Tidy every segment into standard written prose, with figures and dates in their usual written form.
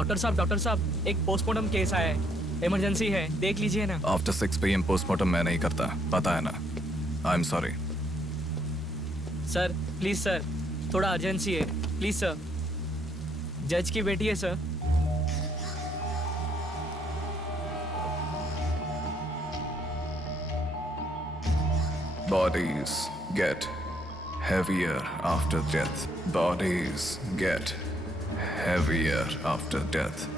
Doctor साहब एक postmortem case आया है, इमरजेंसी है, देख लीजिए ना। आफ्टर 6 PM पोस्टमार्टम मैं नहीं करता, पता है ना। I am sorry. Sir please sir, थोड़ा अर्जेंसी है, प्लीज सर। जज की बेटी है sir. Bodies get heavier after death. Bodies get heavier after death.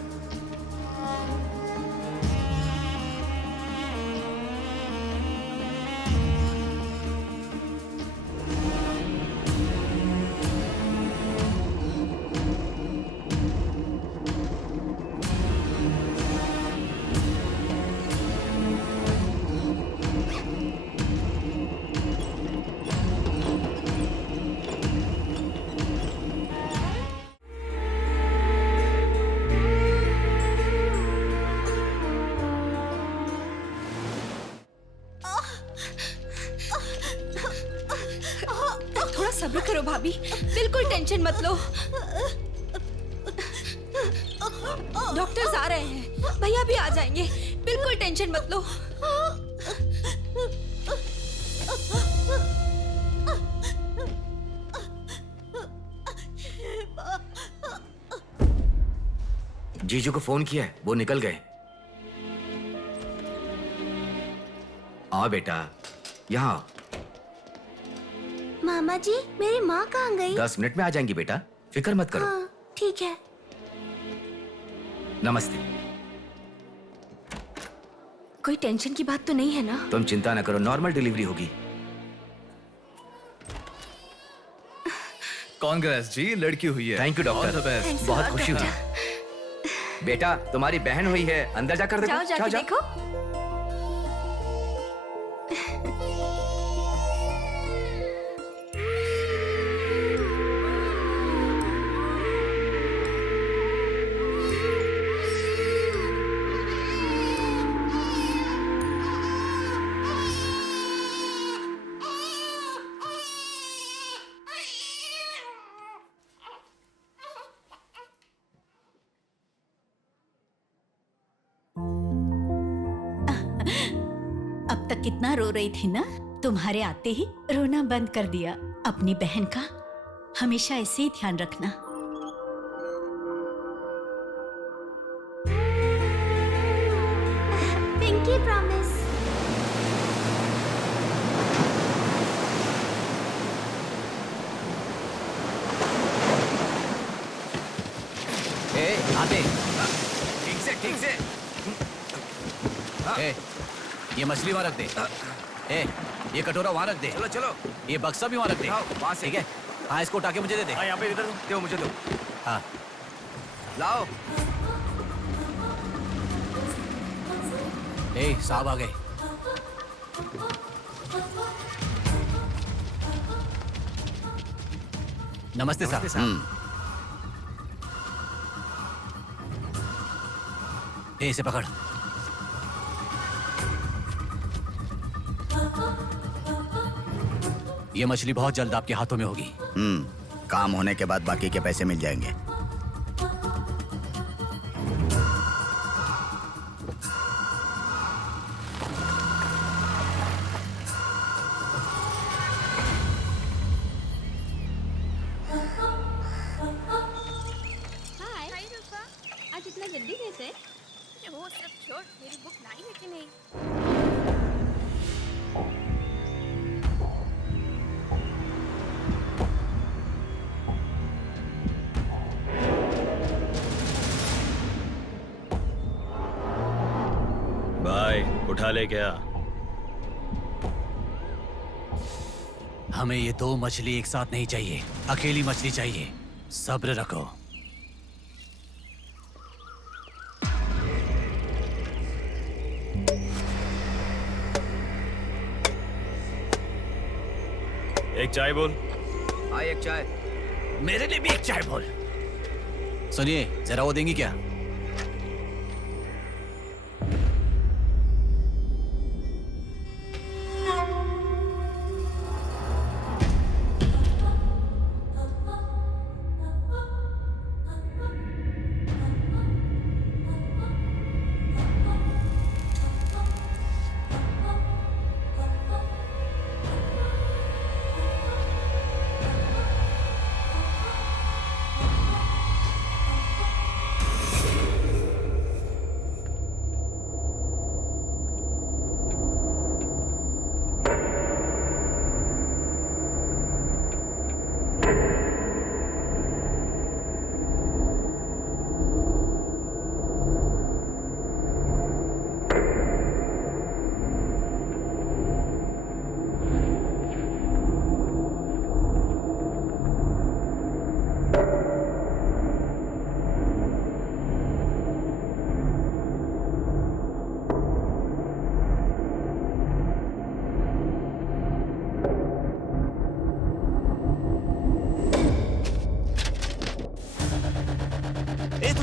थोड़ा सब्र करो भाभी, बिल्कुल टेंशन मत लो। डॉक्टर्स आ रहे हैं, भैया भी आ जाएंगे, बिल्कुल टेंशन मत लो। जीजू को फोन किया है, वो निकल गए। आओ बेटा, यहाँ। मामा जी, मेरी माँ कहाँ गई? 10 मिनट में आ जाएंगी बेटा, फिक्र मत करो। हाँ, ठीक है। नमस्ते। कोई टेंशन की बात तो नहीं है ना? तुम चिंता न करो, नॉर्मल डिलीवरी होगी। कांग्रेस जी, लड़की हुई है। Thank you doctor, Thanks a बहुत lot, खुशी हुई। बेटा तुम्हारी बहन हुई है, अंदर जाकर देखो। जाओ जाके देखो। अब तक कितना रो रही थी ना, तुम्हारे आते ही रोना बंद कर दिया। अपनी बहन का हमेशा ऐसे ही ध्यान रखना। Pinky promise. आते ठीक से। ये मछली वहां रख दे। ये कटोरा वहां रख दे। चलो ये बक्सा भी वहां रख दे। वहां से, ठीक है? हाँ, इसको उठा के मुझे दे दे। यहाँ पे इधर दो, मुझे दो। हाँ लाओ। साहब आ गए। नमस्ते साहब। इसे पकड़। ये मछली बहुत जल्द आपके हाथों में होगी। काम होने के बाद बाकी के पैसे मिल जाएंगे। हाय रूपा, आज इतना जल्दी कैसे? वो सब छोड़, मेरी बुक लाई है कि नहीं? भाई उठा ले क्या? हमें ये दो मछली एक साथ नहीं चाहिए, अकेली मछली चाहिए। सब्र रखो। एक चाय बोल। हाँ एक चाय। मेरे लिए भी एक चाय बोल। सुनिए, जरा वो देंगी क्या?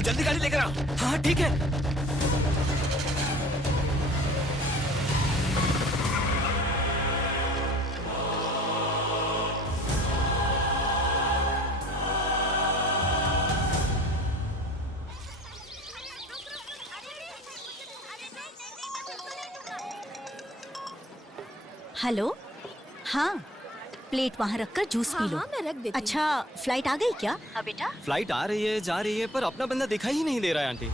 जल्दी गाड़ी लेकर आओ। हाँ ठीक है। हेलो, हाँ प्लेट वहाँ रखकर जूस पी लो। हाँ, मैं रख देती हूँ। अच्छा, फ्लाइट आ गई क्या? हाँ बेटा। फ्लाइट आ रही है, जा रही है, पर अपना बंदा दिखाई ही नहीं दे रहा है आंटी।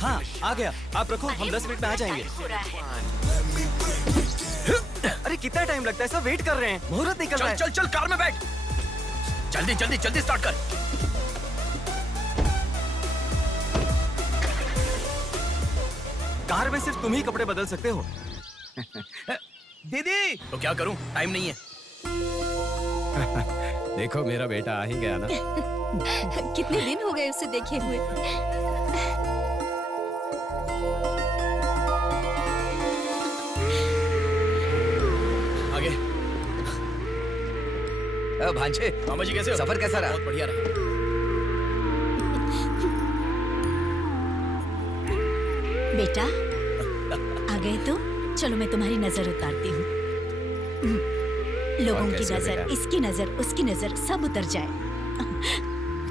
हाँ आ गया, आप रखो, हम 10 मिनट में आ जाएंगे। अरे कितना टाइम लगता है, सब वेट कर रहे हैं, मुहूर्त निकल रहा है। चल चल कार में बैठ, जल्दी जल्दी जल्दी स्टार्ट कर। कार में सिर्फ तुम ही कपड़े बदल सकते हो। दीदी तो क्या करूं, टाइम नहीं है। देखो मेरा बेटा आ ही गया ना। कितने दिन हो गए उसे देखे हुए। आगे भांजे, मामा जी कैसे हो? सफर कैसा रहा? बहुत बढ़िया रहा। बेटा आ गए तुम, चलो मैं तुम्हारी नजर उतारती हूँ। लोगों की नजर, इसकी नजर, उसकी नजर, सब उतर जाए।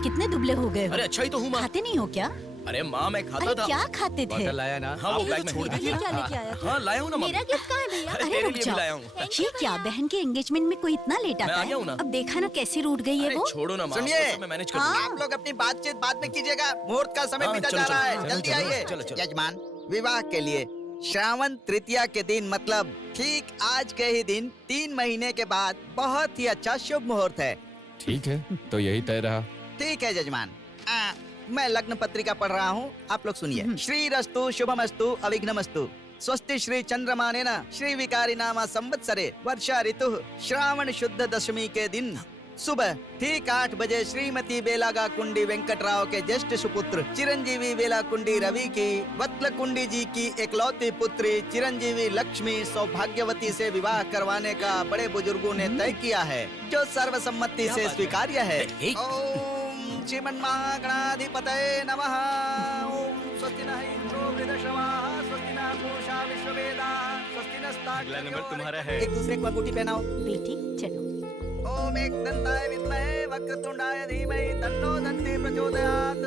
कितने दुबले हो गए हो। अरे अच्छा ही तो हूँ माँ। खाते नहीं हो क्या? अरे माँ मैं खाता अरे था। क्या खाते थे? बॉटल लाया ना? हाँ वो बैग में छोड़ ये दिया। क्या लेके आया था? हाँ लाया हूँ ना माँ। मेरा गिफ्ट कहाँ है भैया? अरे अरे तेरे रुक लिए भी जाओ। लाया हूँ। ये क्या, बहन के एंगेजमेंट में कोई इतना लेट मैं आता आ गया हूँ ना। है? अब देखा ना कैसी रूठ गई है अरे वो। छोड़ो ना माँ, सुनिए, वो सब मैं मैनेज कर हाँ। लूंगा। आप लोग अपनी बातचीत बाद में कीजिएगा, मुहूर्त का समय हाँ, बीता चलो, जा रहा चलो, है। चलो, जल्दी चलो, आइए। चलो, चलो। यजमान, विवाह के लिए श्रावण तृतीया के दिन, मतलब ठीक आज के ही दिन 3 महीने के बाद बहुत ही अच्छा शुभ मुहूर्त है। ठीक है, तो यही तय रहा। ठीक है यजमान। मैं लग्न पत्रिका पढ़ रहा हूँ, आप लोग सुनिए। श्री रस्तु शुभमस्तु अविघ्नमस्तु स्वस्ति श्री चंद्रमानेन श्री विकारी नामा संवत्सरे वर्षा ऋतु श्रावण शुद्ध दशमी के दिन सुबह ठीक 8 बजे श्रीमती बेलागा कुंडी वेंकटराव के ज्येष्ठ सुपुत्र चिरंजीवी बेला कुंडी रवि की वत्ल कुंडी जी की एकलौती पुत्री चिरंजीवी लक्ष्मी सौभाग्यवती से विवाह करवाने का बड़े बुजुर्गों ने तय किया है, जो सर्वसम्मति से स्वीकार्य है। ओम श्रीमन्महागणाधिपतये नमः। ओम स्वस्ति नः इंद्रो वृद्धश्रवाः स्वस्ति नः पूषा विश्ववेदाः स्वस्ति नस्ताक्ष। अगला नंबर तुम्हारा है। एक दूसरे को अंगूठी पहनाओ। बेटी चलो। ओम एक दंताय विद्महे वक्रतुंडाय धीमहि तन्नो दन्ति प्रचोदयात्।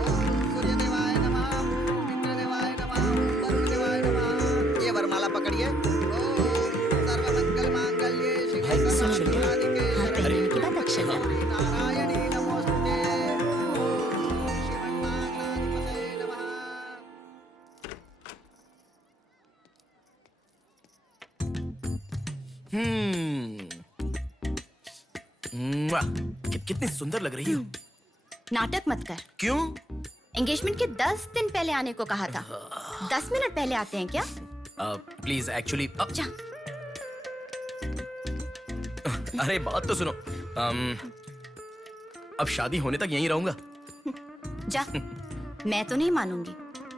ओम सूर्यदेवाय नमः, ओम इंद्रदेवाय नमः, ओम वरुणदेवाय नमः। ये वरमाला पकड़िए। ओम सर्वमंगल मांगल्ये शिवे सर्वार्थ हाथ पहनने के बाद अक्षर लगाओ। नारायणी नमोस्तुते। ओम श्रीमन्महागणाधिपतये नमः। कितनी सुंदर लग रही हो। नाटक मत कर। क्यों? एंगेजमेंट के 10 दिन पहले आने को कहा था। 10 मिनट पहले आते हैं क्या? प्लीज एक्चुअली जा। अरे बात तो सुनो। अब शादी होने तक यहीं रहूंगा। जा। मैं तो नहीं मानूंगी।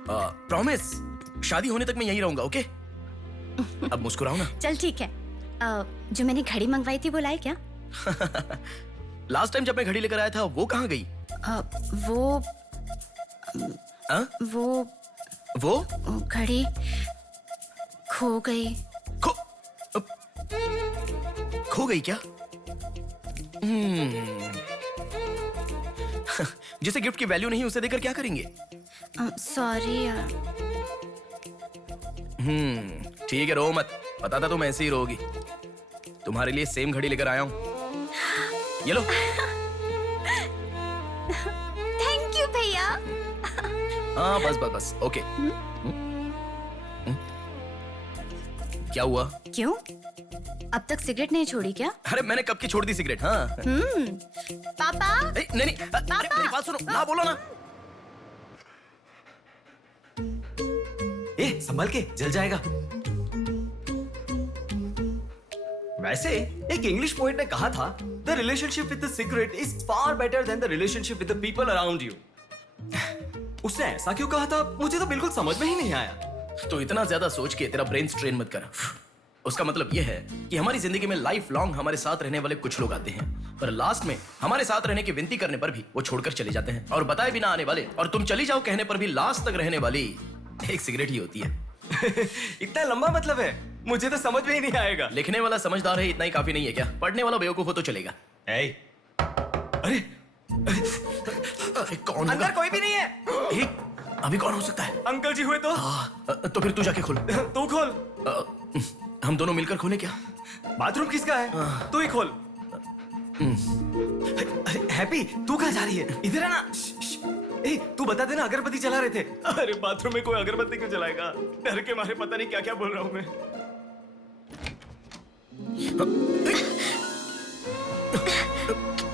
प्रॉमिस, शादी होने तक मैं यहीं रहूंगा। ओके, अब मुस्कुराओ ना। चल ठीक है। जो मैंने घड़ी मंगवाई थी वो लाई क्या? लास्ट टाइम जब मैं घड़ी लेकर आया था वो कहाँ गई? वो घड़ी खो गई। खो गई क्या? जिसे गिफ्ट की वैल्यू नहीं उसे देकर क्या करेंगे? सॉरी यार। ठीक है, रो मत। पता था तुम ऐसे ही रोगी। तुम्हारे लिए सेम घड़ी लेकर आया हूँ। ये लो। थैंक यू भैया। हाँ बस बस बस। ओके। क्या हुआ? क्यों? अब तक सिगरेट नहीं छोड़ी क्या? अरे मैंने कब की छोड़ दी सिगरेट। हाँ पापा नहीं अरे मेरी बात सुनो ना, बोलो ना। संभल के, जल जाएगा। वैसे एक इंग्लिश पोएट ने कहा था, the relationship with the cigarette is far better than the relationship with the people around you. उसने ऐसा क्यों कहा था, मुझे तो बिल्कुल समझ में ही नहीं आया। तो इतना ज्यादा सोच के तेरा ब्रेन स्ट्रेन मत कर। उसका मतलब यह है कि हमारी जिंदगी में लाइफ लॉन्ग हमारे साथ रहने वाले कुछ लोग आते हैं, पर लास्ट में हमारे साथ रहने की विनती करने पर भी वो छोड़कर चले जाते हैं, और बताए बिना आने वाले और तुम चली जाओ कहने पर भी लास्ट तक रहने वाली एक सिगरेट ही होती है। इतना लंबा मतलब है, मुझे तो समझ में ही नहीं आएगा। लिखने वाला समझदार है इतना ही काफी नहीं है क्या? पढ़ने वाला बेवकूफ हो तो चलेगा। अरे कौन अंदर कोई भी नहीं है। अभी कौन हो सकता है? अंकल जी हुए तो? तो फिर तू जाके खोल। तू खोल। हम दोनों मिलकर खोले क्या? बाथरूम किसका है? तू ही खोल। हैप्पी, तू कहाँ जा रही है? इधर है ना। तू बता देना, अगरबत्ती जला रहे थे। अरे बाथरूम में कोई अगरबत्ती क्यों जलाएगा? डर के मारे पता नहीं क्या क्या बोल रहा हूँ मैं।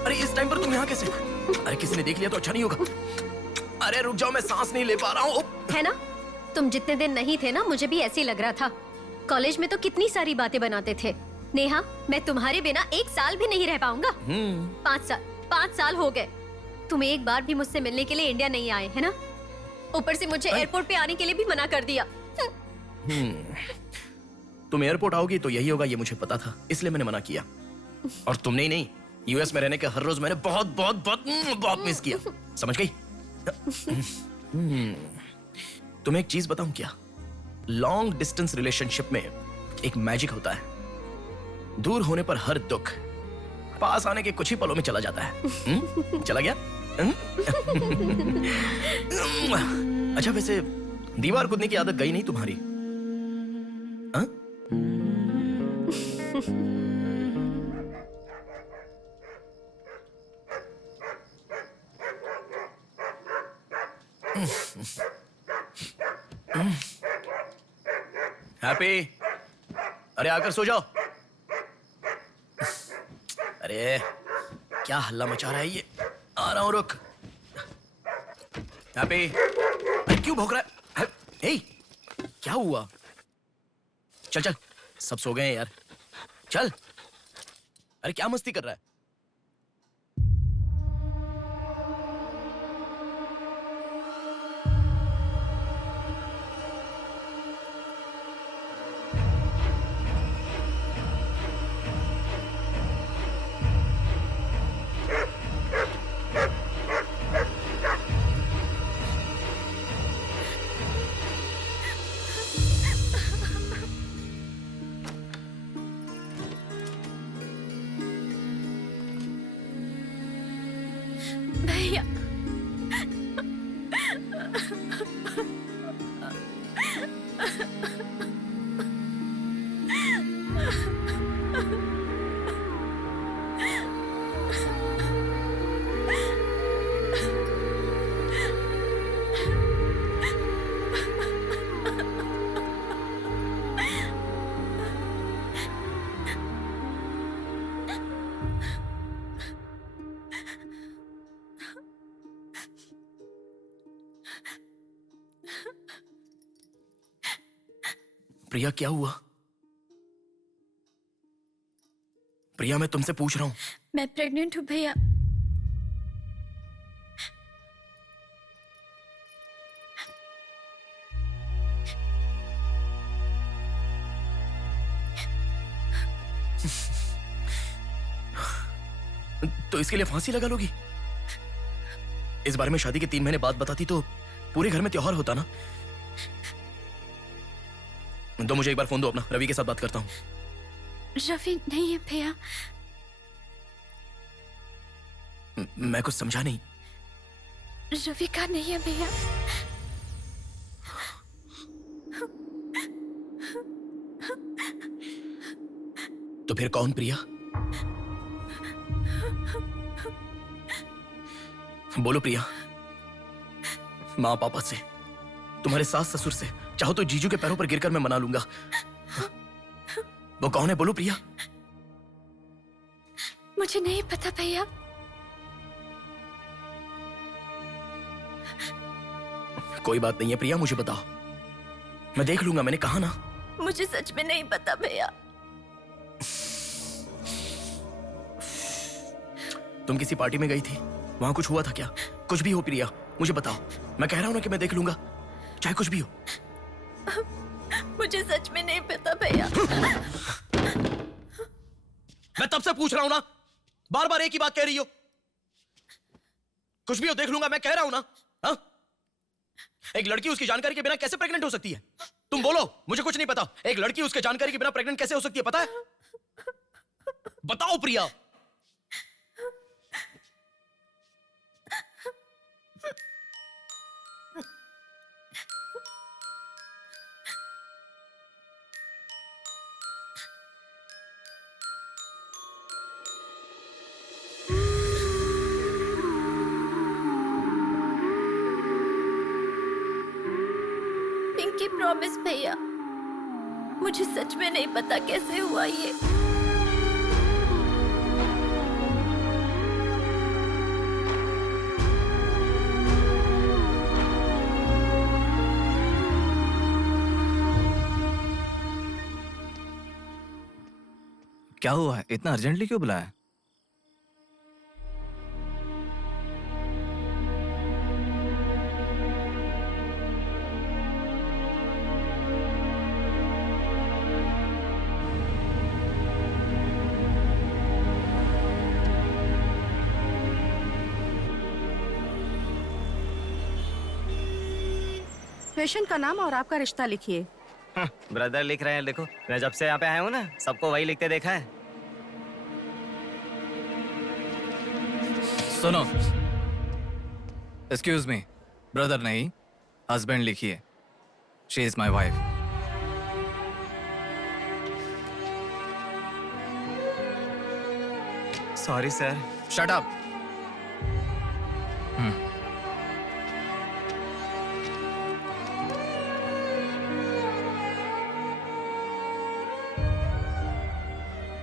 अरे इस टाइम पर तुम यहाँ कैसे? अरे किसी ने देख लिया तो अच्छा नहीं होगा। अरे रुक जाओ, मैं सांस नहीं ले पा रहा हूँ। है ना, तुम जितने दिन नहीं थे ना, मुझे भी ऐसे ही लग रहा था। कॉलेज में तो कितनी सारी बातें बनाते थे। नेहा, मैं तुम्हारे बिना 1 साल भी नहीं रह पाऊंगा। 5 साल हो गए, तुम एक बार भी मुझसे मिलने के लिए इंडिया नहीं आए, है ना? ऊपर से मुझे एयरपोर्ट पे आने के लिए भी मना कर दिया। तुम एयरपोर्ट आओगी तो यही होगा, ये मुझे पता था, इसलिए मैंने मना किया। और तुमने ही नहीं, यूएस में रहने के हर रोज मैंने बहुत बहुत बहुत बहुत मिस किया, समझ गई? तुम्हें एक चीज बताऊं क्या? लॉन्ग डिस्टेंस रिलेशनशिप में एक मैजिक होता है। दूर होने पर हर दुख पास आने के कुछ ही पलों में चला जाता है। चला गया? अच्छा वैसे दीवार कूदने की आदत गई नहीं तुम्हारी? हैप्पी, अरे आकर सो जाओ। अरे क्या हल्ला मचा रहा है ये? आ रहा हूं, रुक। हैप्पी, अरे क्यों भौंक रहा है? हे, क्या हुआ? चल चल, सब सो गए हैं यार, चल। अरे क्या मस्ती कर रहा है? भैया, प्रिया क्या हुआ? प्रिया मैं तुमसे पूछ रहा हूं। मैं प्रेग्नेंट हूँ भैया। तो इसके लिए फांसी लगा लोगी? इस बारे में शादी के 3 महीने बाद बताती तो पूरे घर में त्योहार होता ना। तो मुझे एक बार फोन दो अपना, रवि के साथ बात करता हूँ। रवि नहीं है भैया। मैं कुछ समझा नहीं। रवि का नहीं है भैया। तो फिर कौन प्रिया? बोलो प्रिया। माँ पापा से, तुम्हारे सास ससुर से, चाहो तो जीजू के पैरों पर गिरकर मैं मना लूंगा। वो कौन है, बोलो प्रिया। मुझे नहीं पता भैया। कोई बात नहीं है प्रिया, मुझे बताओ, मैं देख लूंगा, मैंने कहा ना। मुझे सच में नहीं पता भैया। तुम किसी पार्टी में गई थी, वहां कुछ हुआ था क्या? कुछ भी हो प्रिया, मुझे बताओ। मैं कह रहा हूं ना कि मैं देख लूंगा, चाहे कुछ भी हो। मुझे सच में नहीं पता भैया। मैं तब से पूछ रहा हूं ना, बार बार एक ही बात कह रही हो। कुछ भी हो, देख लूंगा, मैं कह रहा हूं ना। हा? एक लड़की उसकी जानकारी के बिना कैसे प्रेग्नेंट हो सकती है? तुम बोलो, मुझे कुछ नहीं पता। एक लड़की उसके जानकारी के बिना प्रेग्नेंट कैसे हो सकती है, पता है? बताओ प्रिया। पिंकी प्रॉमिस भैया, मुझे सच में नहीं पता कैसे हुआ ये। क्या हुआ है, इतना अर्जेंटली क्यों बुलाया? पेशेंट का नाम और आपका रिश्ता लिखिए। ब्रदर लिख रहे हैं, देखो। मैं जब से यहाँ पे आया हूँ ना, सबको वही लिखते देखा है। सुनो, एक्सक्यूज मी, ब्रदर नहीं, हस्बैंड लिखिए। She is my wife. Sorry sir. Shut up.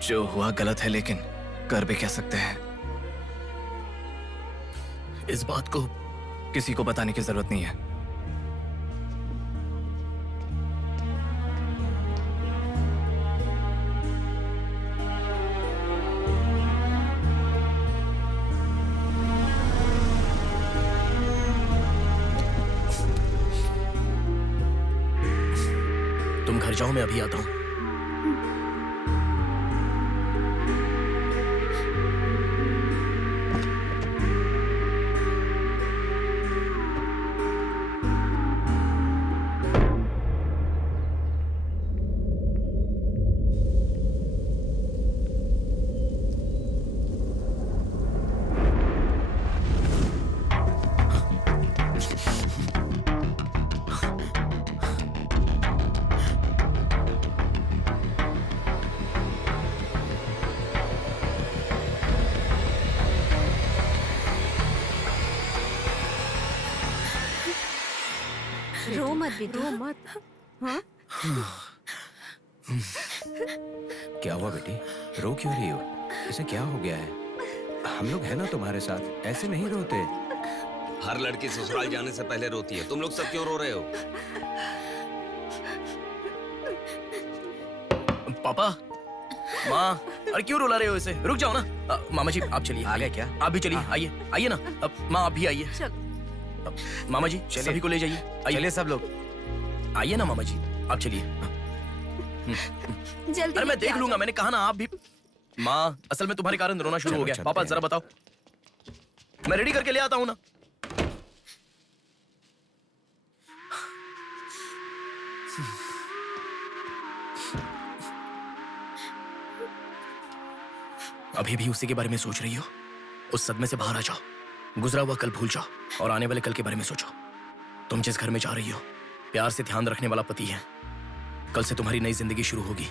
जो हुआ गलत है, लेकिन कर भी कह सकते हैं। इस बात को किसी को बताने की जरूरत नहीं है। तुम घर जाओ, मैं अभी आता हूं। रो मत बेटा, रो मत। हाँ? क्या हुआ बेटी, रो क्यों रही हो? इसे क्या हो गया है? हम लोग हैं ना तुम्हारे साथ, ऐसे नहीं रोते। हर लड़की ससुराल जाने से पहले रोती है, तुम लोग सब क्यों रो रहे हो? पापा, माँ, अरे क्यों रुला रहे हो इसे? रुक जाओ ना। मामा जी आप चलिए। आ गए क्या? आप भी चलिए, आइए आइए ना। माँ आप भी आइए। मामा जी सभी को ले जाइए। चलिए सब लोग, आइए ना मामा जी, आप चलिए। जल्दी अरे मैं लेके देख आ लूंगा, जाओ। मैंने कहा ना। आप भी। माँ, असल में तुम्हारे कारण रोना शुरू हो गया। पापा जरा बताओ, मैं रेडी करके ले आता हूँ ना। अभी भी उसी के बारे में सोच रही हो? उस सदमे से बाहर आ जाओ, गुजरा हुआ कल भूल जाओ और आने वाले कल के बारे में सोचो। तुम जिस घर में जा रही हो, प्यार से ध्यान रखने वाला पति है। कल से तुम्हारी नई जिंदगी शुरू होगी,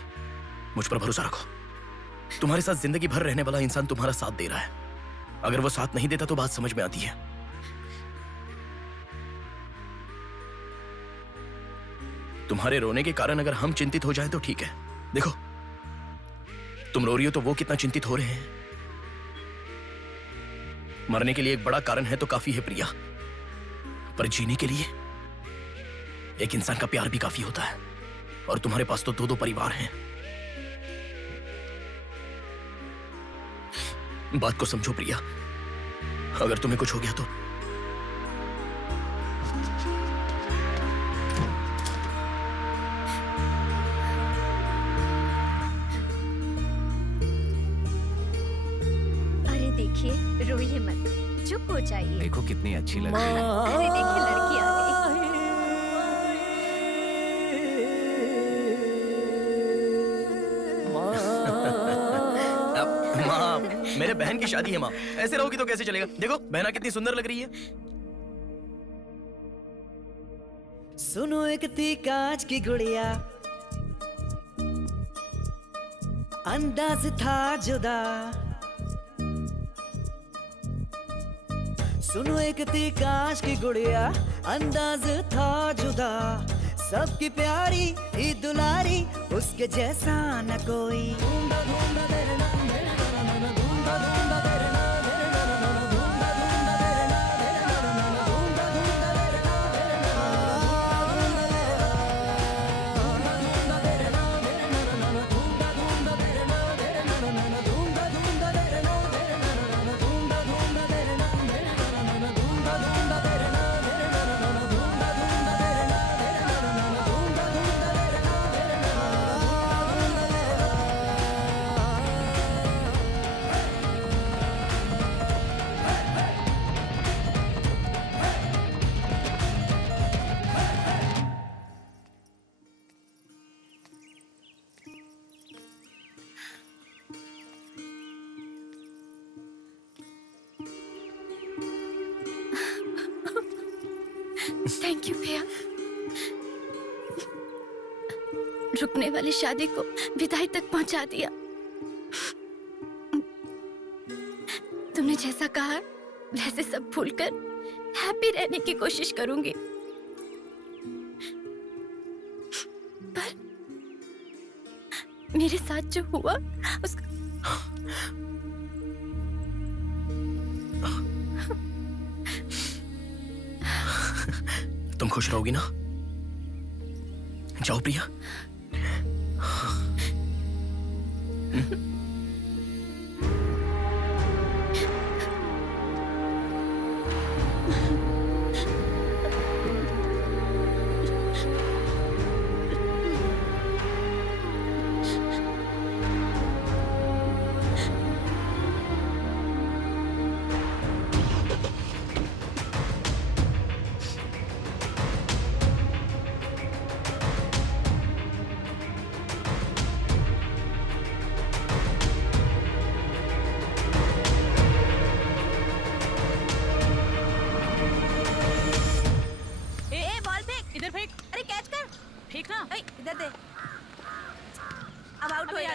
मुझ पर भरोसा रखो। तुम्हारे साथ जिंदगी भर रहने वाला इंसान तुम्हारा साथ दे रहा है। अगर वो साथ नहीं देता तो बात समझ में आती है। तुम्हारे रोने के कारण अगर हम चिंतित हो जाएं तो ठीक है। देखो, तुम रो रही हो तो वो कितना चिंतित हो रहे हैं। मरने के लिए एक बड़ा कारण है तो काफी है प्रिया, पर जीने के लिए एक इंसान का प्यार भी काफी होता है। और तुम्हारे पास तो दो दो परिवार हैं। बात को समझो प्रिया, अगर तुम्हें कुछ हो गया तो अरे देखिए, रोइए मत, चुप हो जाइए। देखो कितनी अच्छी लग रही है। अरे देखिए, लड़की आ गई। माँ, मेरे बहन की शादी है माँ, ऐसे रहोगी तो कैसे चलेगा। देखो बहना कितनी सुंदर लग रही है। सुनो एक थी कांच की गुड़िया, अंदाज था जुदा। सुनो एक थी कांच की गुड़िया, अंदाज था जुदा। सबकी प्यारी ही दुलारी, उसके जैसा न कोई। थैंक यू भैया, रुकने वाली शादी को विदाई तक पहुंचा दिया। तुमने जैसा कहा वैसे सब भूलकर हैप्पी रहने की कोशिश करूंगी। पर मेरे साथ जो हुआ उसका तुम खुश रहोगी ना? जाओ प्रिया।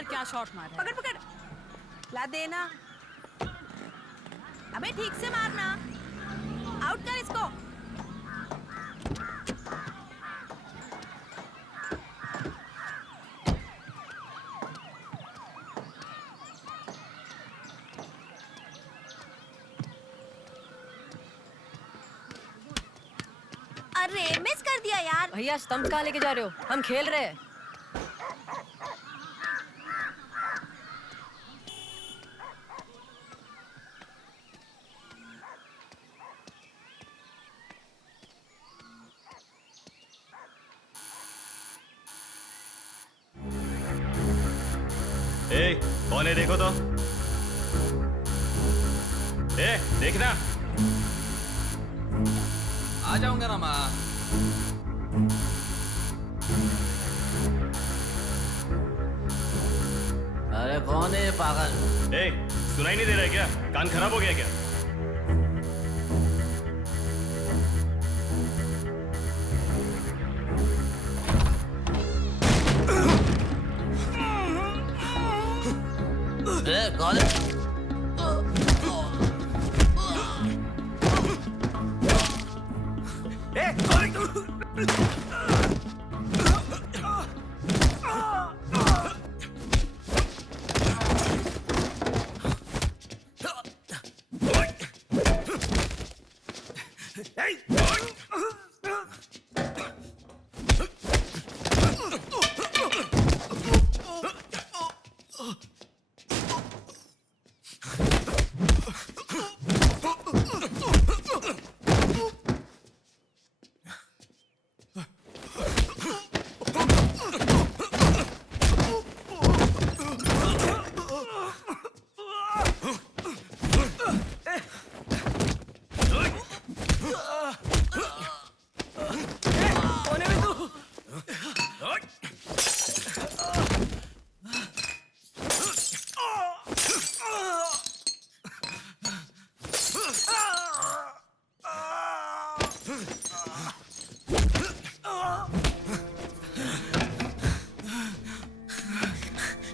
क्या शॉट मारा है? पकड़ पकड़, ला देना। अबे ठीक से मारना, आउट कर इसको। अरे मिस कर दिया यार। भैया स्टंप कहाँ लेके जा रहे हो? हम खेल रहे हैं। कौन है देखो तो। देखना। आ जाऊंगा ना माँ। अरे कौन है ये पागल? सुनाई नहीं दे रहा है क्या? कान खराब हो गया क्या? कौन है?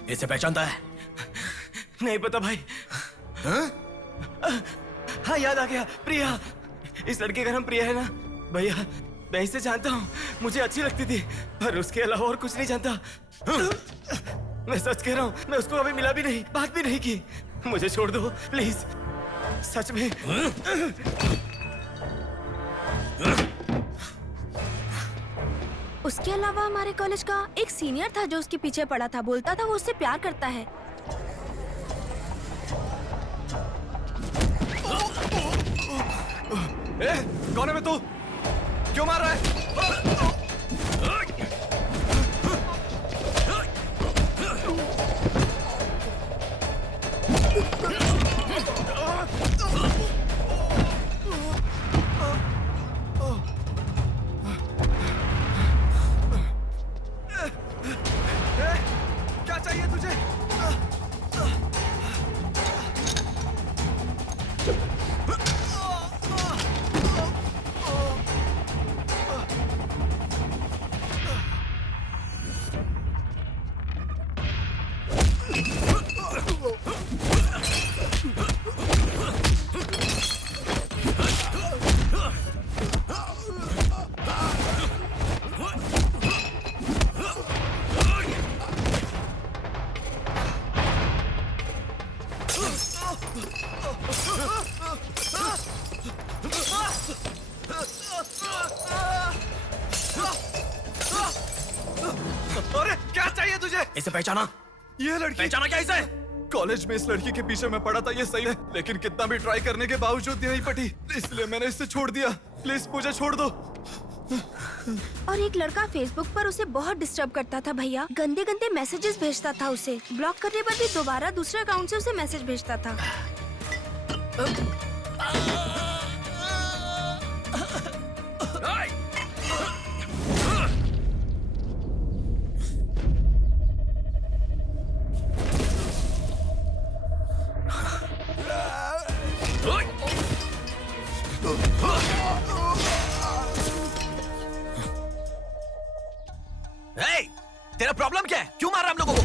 इसे पहचानता है? नहीं पता भाई। हाँ याद आ गया, प्रिया। इस लड़के का नाम प्रिया है ना भैया? मैं इसे जानता हूँ, मुझे अच्छी लगती थी, पर उसके अलावा और कुछ नहीं जानता। मैं सच कह रहा हूँ, मैं उसको अभी मिला भी नहीं, बात भी नहीं की। मुझे छोड़ दो प्लीज, सच में। उसके अलावा हमारे कॉलेज का एक सीनियर था जो उसके पीछे पड़ा था, बोलता था वो उससे प्यार करता है। कौन है मैं? तू क्यों मार रहा है? क्या चाहिए तुझे? अरे क्या चाहिए तुझे? इसे पहचाना? ये लड़की पहचाना क्या इसे? कॉलेज में इस लड़की के पीछे मैं पड़ा था, ये सही है, लेकिन कितना भी ट्राई करने के बावजूद नहीं पटी, इसलिए मैंने इसे छोड़ दिया। प्लीज मुझे छोड़ दो। और एक लड़का फेसबुक पर उसे बहुत डिस्टर्ब करता था भैया, गंदे गंदे मैसेजेस भेजता था उसे। ब्लॉक करने पर भी दोबारा दूसरे अकाउंट से उसे मैसेज भेजता था। Hey, तेरा प्रॉब्लम क्या है? क्यों मार रहा हम लोगों को?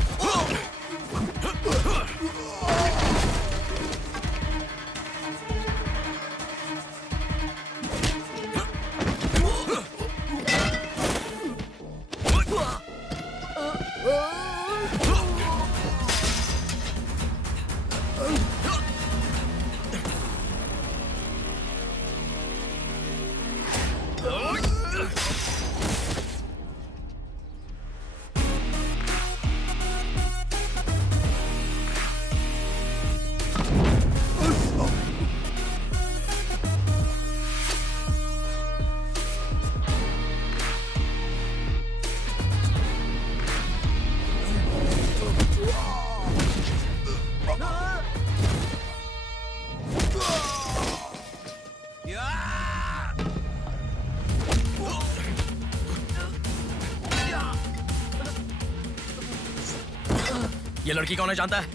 ये लड़की कौन है जानता है?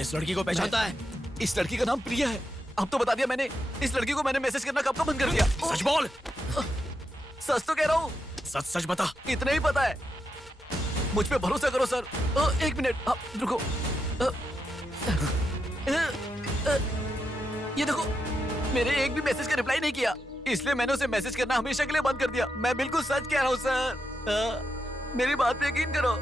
इस लड़की को पहचानता है? इस लड़की का नाम प्रिया है। अब तो बता दिया मैंने। इस लड़की को मैंने मैसेज करना कब का बंद कर दिया। सच बोल। सच तो कह रहा हूँ। सच सच बता। इतना ही पता है, मुझ पे भरोसा करो सर। एक मिनट रुको। ये देखो, मेरे एक भी मैसेज का रिप्लाई नहीं किया, इसलिए मैंने उसे मैसेज करना हमेशा के लिए बंद कर दिया। मैं बिल्कुल सच कह रहा हूँ सर, मेरी बात पे यकीन करो।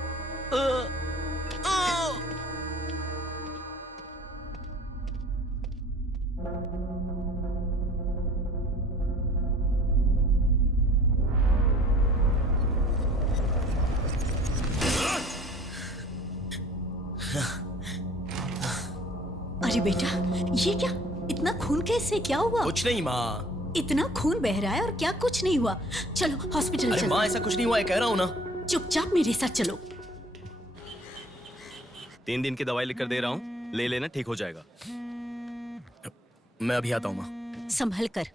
अरे बेटा, ये क्या? इतना खून कैसे? क्या हुआ? कुछ नहीं माँ। इतना खून बह रहा है और क्या कुछ नहीं हुआ? चलो हॉस्पिटल अरे चलो। माँ ऐसा कुछ नहीं हुआ है, कह रहा हूँ ना। चुपचाप मेरे साथ चलो। 3 दिन की दवाई लिखकर दे रहा हूँ, ले लेना, ठीक हो जाएगा। मैं अभी आता हूँ माँ। संभल कर।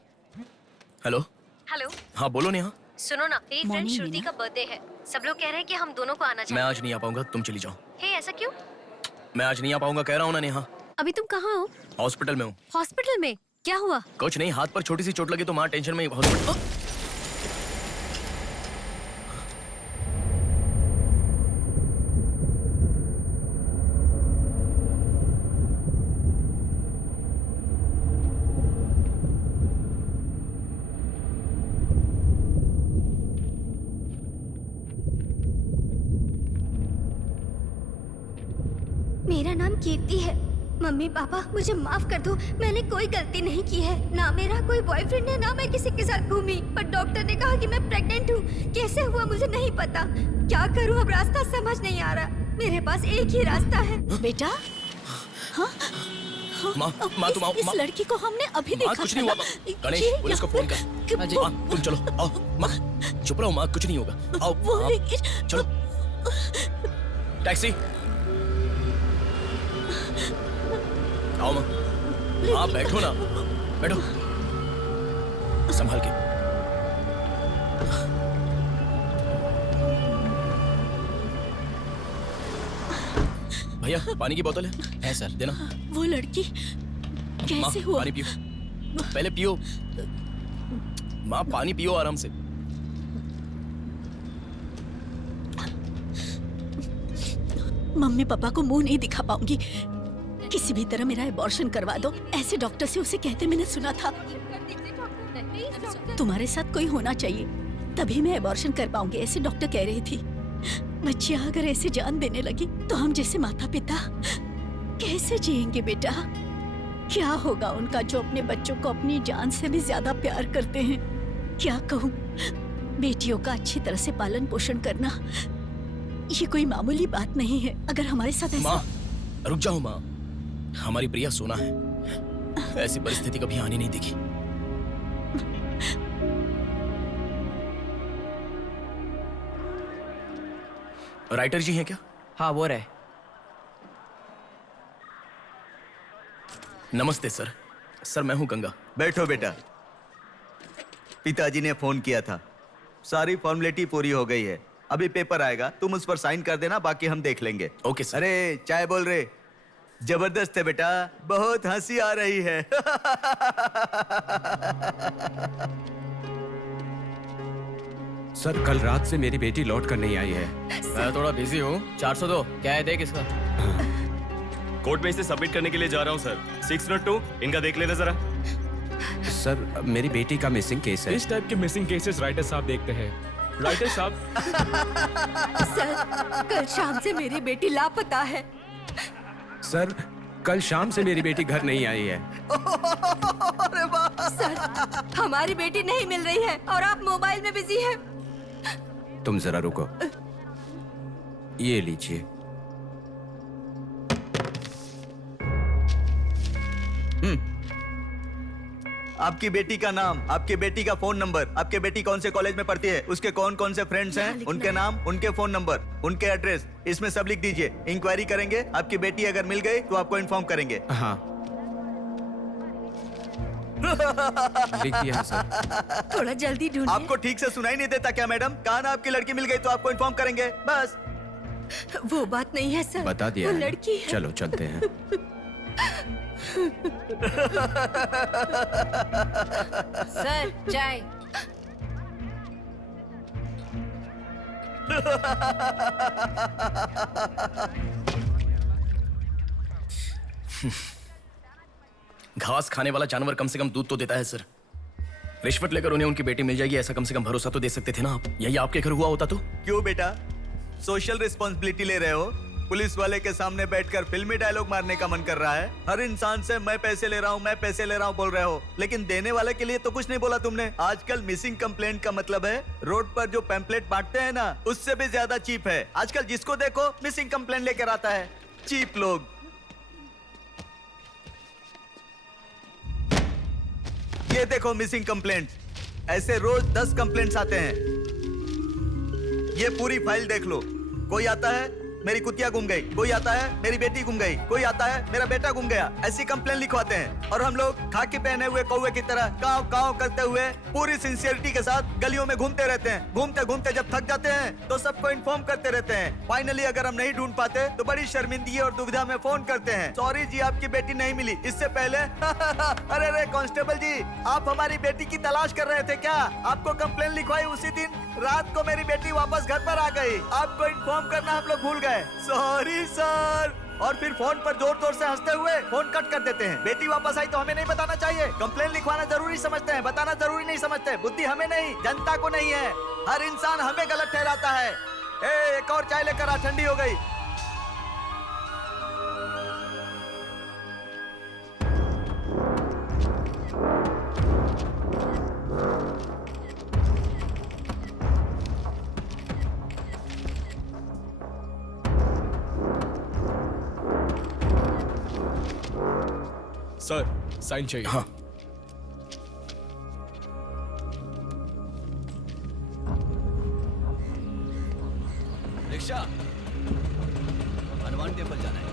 हेलो। हेलो। हाँ बोलो नेहा। सुनो ना, मेरी फ्रेंड Morning, श्रुति मीना। का बर्थडे है। सब लोग कह रहे हैं कि हम दोनों को आना मैं चाहिए। आज नहीं आ पाऊंगा, तुम चली जाओ। हे, ऐसा क्यों? मैं आज नहीं आ पाऊंगा, कह रहा हूँ ना नेहा। अभी तुम कहाँ हो? हॉस्पिटल में हूँ। हॉस्पिटल में? क्या हुआ? कुछ नहीं, हाथ पर छोटी सी चोट लगी तो माँ टेंशन में हॉस्पिटल। मेरा नाम कीर्ति है। मम्मी पापा मुझे माफ कर दो, मैंने कोई गलती नहीं की है। ना मेरा कोई बॉयफ्रेंड है, ना मैं किसी के साथ घूमी। पर डॉक्टर ने कहा कि मैं प्रेग्नेंट हूँ। कैसे हुआ मुझे नहीं पता। क्या करूँ अब, रास्ता समझ नहीं आ रहा। मेरे पास एक ही रास्ता है। बेटा, हाँ? माँ तुम आओ। इस लड़की को हमने अभी देखा कुछ नहीं हुआ माँ। गणेश, पुलिस को फोन कर। माँ तुम चलो, आओ माँ। चुप रहो माँ, कुछ नहीं होगा। आओ आप, चलो। टैक्सी। आओ माँ। हाँ बैठो ना, बैठो। संभाल के। भैया पानी की बोतल है सर, देना। वो लड़की कैसे माँ, हुआ? पानी पियो, पहले पियो। माँ पानी पियो आराम से। मम्मी पापा को मुंह नहीं दिखा पाऊंगी। किसी भी तरह मेरा एबॉर्शन करवा दो, ऐसे डॉक्टर से उसे कहते मैंने सुना था। तुम्हारे साथ कोई होना चाहिए, तभी मैं एबॉर्शन कर पाऊंगी, ऐसे डॉक्टर कह रही थी। बच्चियां अगर ऐसे जान देने लगी तो हम जैसे माता पिता कैसे जिएंगे बेटा? क्या होगा उनका जो अपने बच्चों को अपनी जान से भी ज्यादा प्यार करते हैं? क्या कहूँ, बेटियों का अच्छी तरह से पालन पोषण करना ये कोई मामूली बात नहीं है। अगर हमारे साथ ऐसा... माँ रुक जाओ माँ, हमारी प्रिया सोना है। ऐसी परिस्थिति कभी आने नहीं देखी। राइटर जी हैं क्या? हाँ वो रहे। नमस्ते सर। सर मैं हूँ गंगा। बैठो बेटा। पिताजी ने फोन किया था, सारी फॉर्मेलिटी पूरी हो गई है। अभी पेपर आएगा, तुम उस पर साइन कर देना, बाकी हम देख लेंगे। Okay sir. अरे चाय बोल रहे? जबरदस्त है बेटा, बहुत हंसी आ रही है। सर कल रात से मेरी बेटी लौट कर नहीं आई है। मैं थोड़ा बिजी हूँ। 402 क्या है, देख इसका। कोर्ट में इसे सबमिट करने के लिए जा रहा हूँ सर। 602 इनका देख लेना जरा। सर मेरी बेटी का मिसिंग केस है। इस टाइप के मिसिंग केसेस राइटर साहब देखते हैं। राइटर साहब। सर कल शाम से मेरी बेटी लापता है। सर कल शाम से मेरी बेटी घर नहीं आई है। सर हमारी बेटी नहीं मिल रही है और आप मोबाइल में बिजी हैं। तुम जरा रुको, ये लीजिए। आपकी बेटी का नाम, आपकी बेटी का फोन नंबर, आपकी बेटी कौन से कॉलेज में पढ़ती है, उसके कौन कौन से फ्रेंड्स हैं, उनके नाम, उनके फोन नंबर, उनके एड्रेस, इसमें सब लिख दीजिए। इंक्वायरी करेंगे, आपकी बेटी अगर मिल गई तो आपको इन्फॉर्म करेंगे। हाँ लिख दिया है सर। थोड़ा जल्दी ढूंढिए। आपको ठीक से सुनाई नहीं देता क्या मैडम? कहा ना आपकी लड़की मिल गई तो आपको इन्फॉर्म करेंगे, बस। वो बात नहीं है सर, बता दिया वो है। लड़की है। चलो चलते हैं। सर चाय। घास खाने वाला जानवर कम से कम दूध तो देता है सर। रिश्वत लेकर उन्हें उनकी बेटी मिल जाएगी, ऐसा कम से कम भरोसा तो दे सकते थे ना आप। यही आपके घर हुआ होता तो? क्यों बेटा, सोशल रिस्पॉन्सिबिलिटी ले रहे हो? पुलिस वाले के सामने बैठकर फिल्मी डायलॉग मारने का मन कर रहा है? हर इंसान से मैं पैसे ले रहा हूँ, मैं पैसे ले रहा हूँ बोल रहे हो, लेकिन देने वाले के लिए तो कुछ नहीं बोला तुमने। आजकल मिसिंग कंप्लेंट का मतलब है रोड पर जो पैम्पलेट बांटते हैं ना, उससे भी ज्यादा चीप है। आजकल जिसको देखो मिसिंग कंप्लेंट लेकर आता है। चीप लोग। ये देखो मिसिंग कंप्लेंट। ऐसे रोज 10 कंप्लेंट्स आते हैं। ये पूरी फाइल देख लो। कोई आता है मेरी कुतिया गुम गई, कोई आता है मेरी बेटी गुम गई, कोई आता है मेरा बेटा गुम गया। ऐसी कंप्लेंट लिखवाते हैं और हम लोग खाकी पहने हुए कौवे की तरह काव काव करते हुए पूरी सिंसियरिटी के साथ गलियों में घूमते रहते हैं। घूमते घूमते जब थक जाते हैं तो सबको इन्फॉर्म करते रहते हैं। फाइनली अगर हम नहीं ढूंढ पाते तो बड़ी शर्मिंदगी और दुविधा में फोन करते हैं, सॉरी जी आपकी बेटी नहीं मिली। इससे पहले अरे अरे कांस्टेबल जी, आप हमारी बेटी की तलाश कर रहे थे क्या? आपको कंप्लेंट लिखवाई उसी दिन रात को मेरी बेटी वापस घर पर आ गई। आपको इन्फॉर्म करना हम लोग भूल गए, सॉरी सर। और फिर फोन पर जोर जोर से हंसते हुए फोन कट कर देते हैं। बेटी वापस आई तो हमें नहीं बताना चाहिए। कंप्लेंट लिखवाना जरूरी समझते हैं, बताना जरूरी नहीं समझते। बुद्धि हमें नहीं, जनता को नहीं है। हर इंसान हमें गलत ठहराता है। एक और चाय लेकर आ, ठंडी हो गई। सर साइन चाहिए। हाँ। रिक्शा, हनुमान टेम्पल जाना है।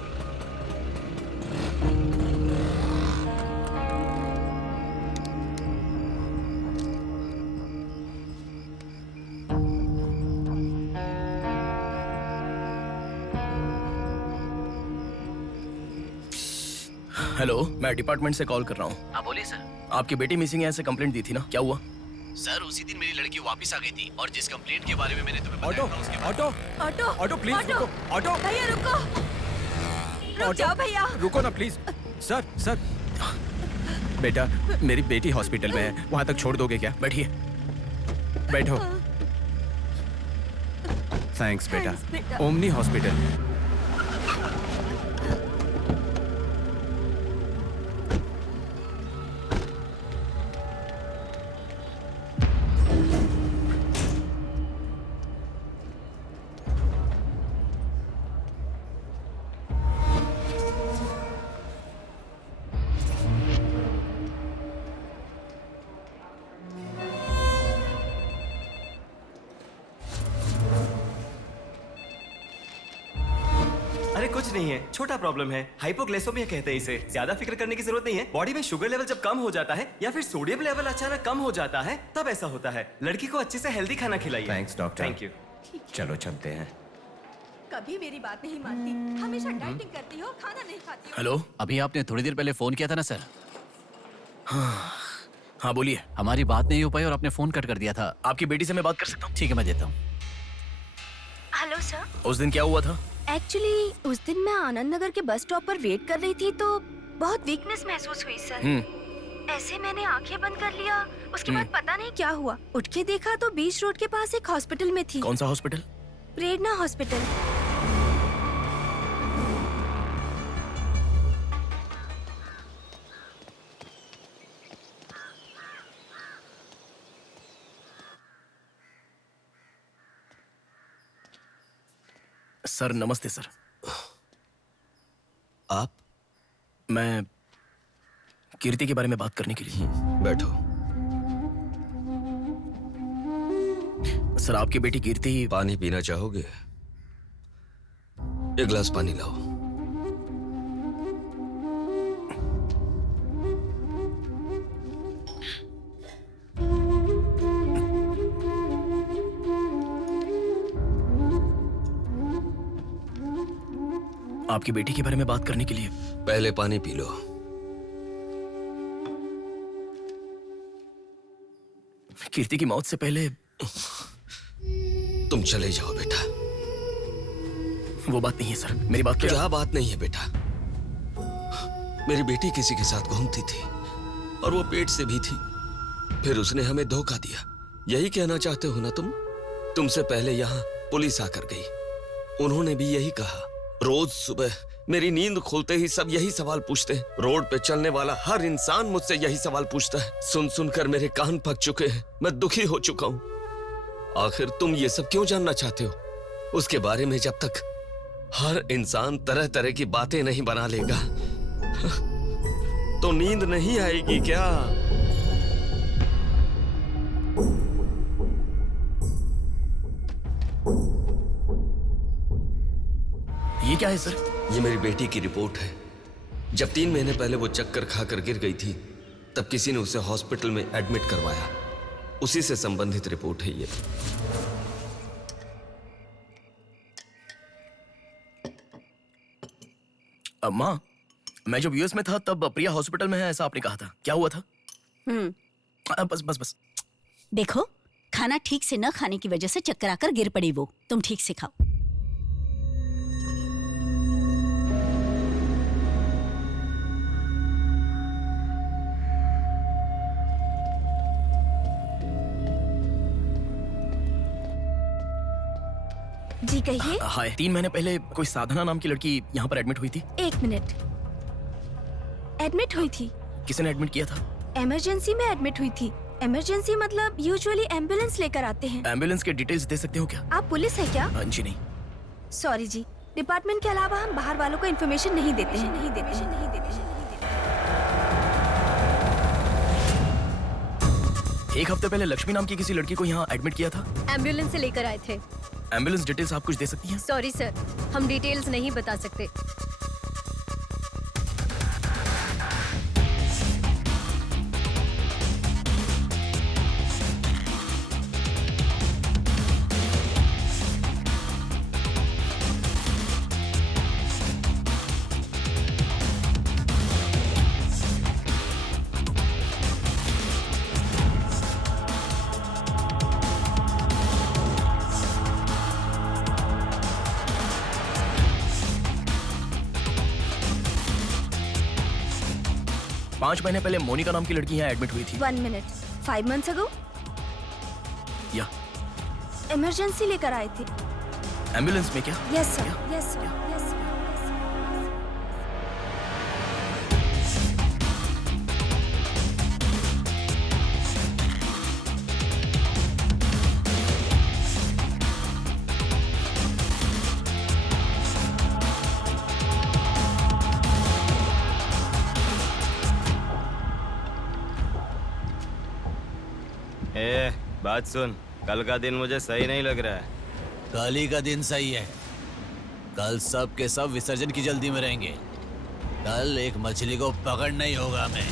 हेलो, मैं डिपार्टमेंट से कॉल कर रहा हूँ। हाँ बोलिए सर। आपकी बेटी मिसिंग है, ऐसे कंप्लेंट दी थी ना, क्या हुआ? सर उसी दिन मेरी लड़की वापस आ गई थी और जिस कंप्लेंट के बारे में मैंने तुम्हें ऑटो बताया था उसके ऑटो ऑटो ऑटो प्लीज रुको। ऑटो भैया रुको, रुक जाओ भैया। रुको ना प्लीज। सर सर, बेटा मेरी बेटी हॉस्पिटल में है, वहां तक छोड़ दोगे क्या? बैठिए। बैठो। थैंक्स बेटा। Omni hospital. अरे कुछ नहीं है, छोटा प्रॉब्लम है, हाइपोग्लाइसेमिया कहते हैं इसे। ज्यादा फिक्र करने की जरूरत नहीं है। बॉडी में शुगर लेवल जब कम हो जाता है या फिर सोडियम लेवल अचानक कम हो जाता है तब ऐसा होता है। लड़की को अच्छे से हेल्दी खाना खिलाइए। Thanks doctor. Thank you. चलो चलते हैं। कभी मेरी बात नहीं मानती, हमेशा डाइटिंग करती हो, खाना नहीं खाती हो। हेलो, अभी आपने थोड़ी देर पहले फोन किया था ना सर। हाँ बोलिए। हमारी बात नहीं हो पाई और आपने फोन कट कर दिया था। आपकी बेटी से मैं बात कर सकता हूँ? ठीक है, मैं देता हूँ। Hello sir. उस दिन क्या हुआ था? एक्चुअली उस दिन मैं आनंद नगर के बस स्टॉप पर वेट कर रही थी तो बहुत वीकनेस महसूस हुई सर। ऐसे मैंने आंखें बंद कर लिया। उसके बाद पता नहीं क्या हुआ, उठ के देखा तो बीच रोड के पास एक हॉस्पिटल में थी। कौन सा हॉस्पिटल? प्रेरणा हॉस्पिटल। सर नमस्ते सर। आप? मैं कीर्ति के बारे में बात करने के लिए। बैठो। सर आपकी बेटी कीर्ति। पानी पीना चाहोगे? एक गिलास पानी लाओ। आपकी बेटी के बारे में बात करने के लिए। पहले पानी पी लो। कीर्ति की मौत से पहले तुम चले जाओ बेटा। वो बात नहीं है सर, मेरी बात क्या बात नहीं है बेटा? मेरी बेटी किसी के साथ घूमती थी और वो पेट से भी थी, फिर उसने हमें धोखा दिया। यही कहना चाहते हो ना तुम? तुमसे पहले यहाँ पुलिस आकर गई, उन्होंने भी यही कहा। रोज सुबह मेरी नींद खुलते ही सब यही सवाल पूछते हैं। रोड पे चलने वाला हर इंसान मुझसे यही सवाल पूछता है। सुन सुनकर मेरे कान पक चुके हैं, मैं दुखी हो चुका हूं। आखिर तुम ये सब क्यों जानना चाहते हो? उसके बारे में जब तक हर इंसान तरह तरह की बातें नहीं बना लेगा तो नींद नहीं आएगी क्या? क्या है सर? ये मेरी बेटी की रिपोर्ट है। जब 3 महीने पहले वो चक्कर खाकर गिर गई थी, तब किसी ने उसे हॉस्पिटल में एडमिट करवाया। उसी से संबंधित रिपोर्ट है ये। माँ, मैं जब यूएस में था तब प्रिया हॉस्पिटल में है ऐसा आपने कहा था, क्या हुआ था? बस बस बस। देखो, खाना ठीक से न खाने की वजह से चक्कर आकर गिर पड़ी वो। तुम ठीक से खाओ। जी कहिए। हाय, 3 महीने पहले कोई साधना नाम की लड़की यहाँ पर एडमिट हुई थी। 1 मिनट। एडमिट हुई थी? किसने एडमिट किया था? इमरजेंसी में एडमिट हुई थी। इमरजेंसी मतलब यूजुअली एम्बुलेंस लेकर आते हैं। एम्बुलेंस के डिटेल्स दे सकते हो क्या? आप पुलिस है क्या? जी नहीं। सॉरी जी, डिपार्टमेंट के अलावा हम बाहर वालों को इन्फॉर्मेशन नहीं देते हैं। नहीं देते हैं, नहीं देते हैं। 1 हफ्ते पहले लक्ष्मी नाम की किसी लड़की को यहाँ एडमिट किया था। एम्बुलेंस से लेकर आए थे। एम्बुलेंस डिटेल्स आप कुछ दे सकती हैं? सॉरी सर, हम डिटेल्स नहीं बता सकते। पाँच महीने पहले मोनिका नाम की लड़की यहाँ एडमिट हुई थी। 1 मिनट। 5 months ago? या इमरजेंसी लेकर आए थे। एम्बुलेंस में क्या? Yes sir, yes sir, yes sir. बात सुन, कल का दिन मुझे सही नहीं लग रहा है। कल ही का दिन सही है। कल सब के सब विसर्जन की जल्दी में रहेंगे। कल एक मछली को पकड़ना ही होगा हमें।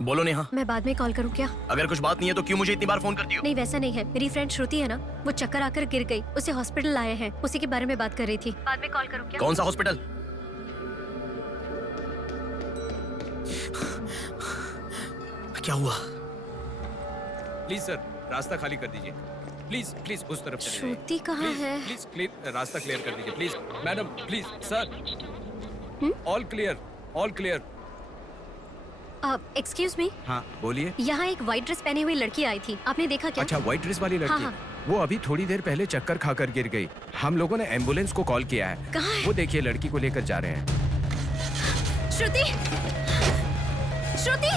बोलो नेहा। मैं बाद में कॉल करूं क्या? अगर कुछ बात नहीं है तो क्यों मुझे इतनी बार फोन करती हो? नहीं वैसा नहीं है, मेरी फ्रेंड श्रुति है ना, वो चक्कर आकर गिर गई, उसे हॉस्पिटल लाए हैं, उसी के बारे में बात कर रही थी। बाद में कॉल करूं क्या? कौन सा हॉस्पिटल? क्या हुआ? प्लीज सर, रास्ता खाली कर दीजिए। प्लीज प्लीज उस तरफ चले जाइए। श्रुति कहाँ है? प्लीज क्लियर, रास्ता क्लियर कर दीजिए please. Madam please sir, all clear, all clear. Excuse me. हाँ बोलिए। यहाँ एक व्हाइट ड्रेस पहनी हुई लड़की आई थी, आपने देखा क्या? अच्छा, व्हाइट ड्रेस वाली लड़की। हाँ, हाँ। वो अभी थोड़ी देर पहले चक्कर खाकर गिर गई। हम लोगों ने एम्बुलेंस को कॉल किया है। कहाँ है? वो देखिए लड़की को लेकर जा रहे हैं। श्रुति, श्रुति!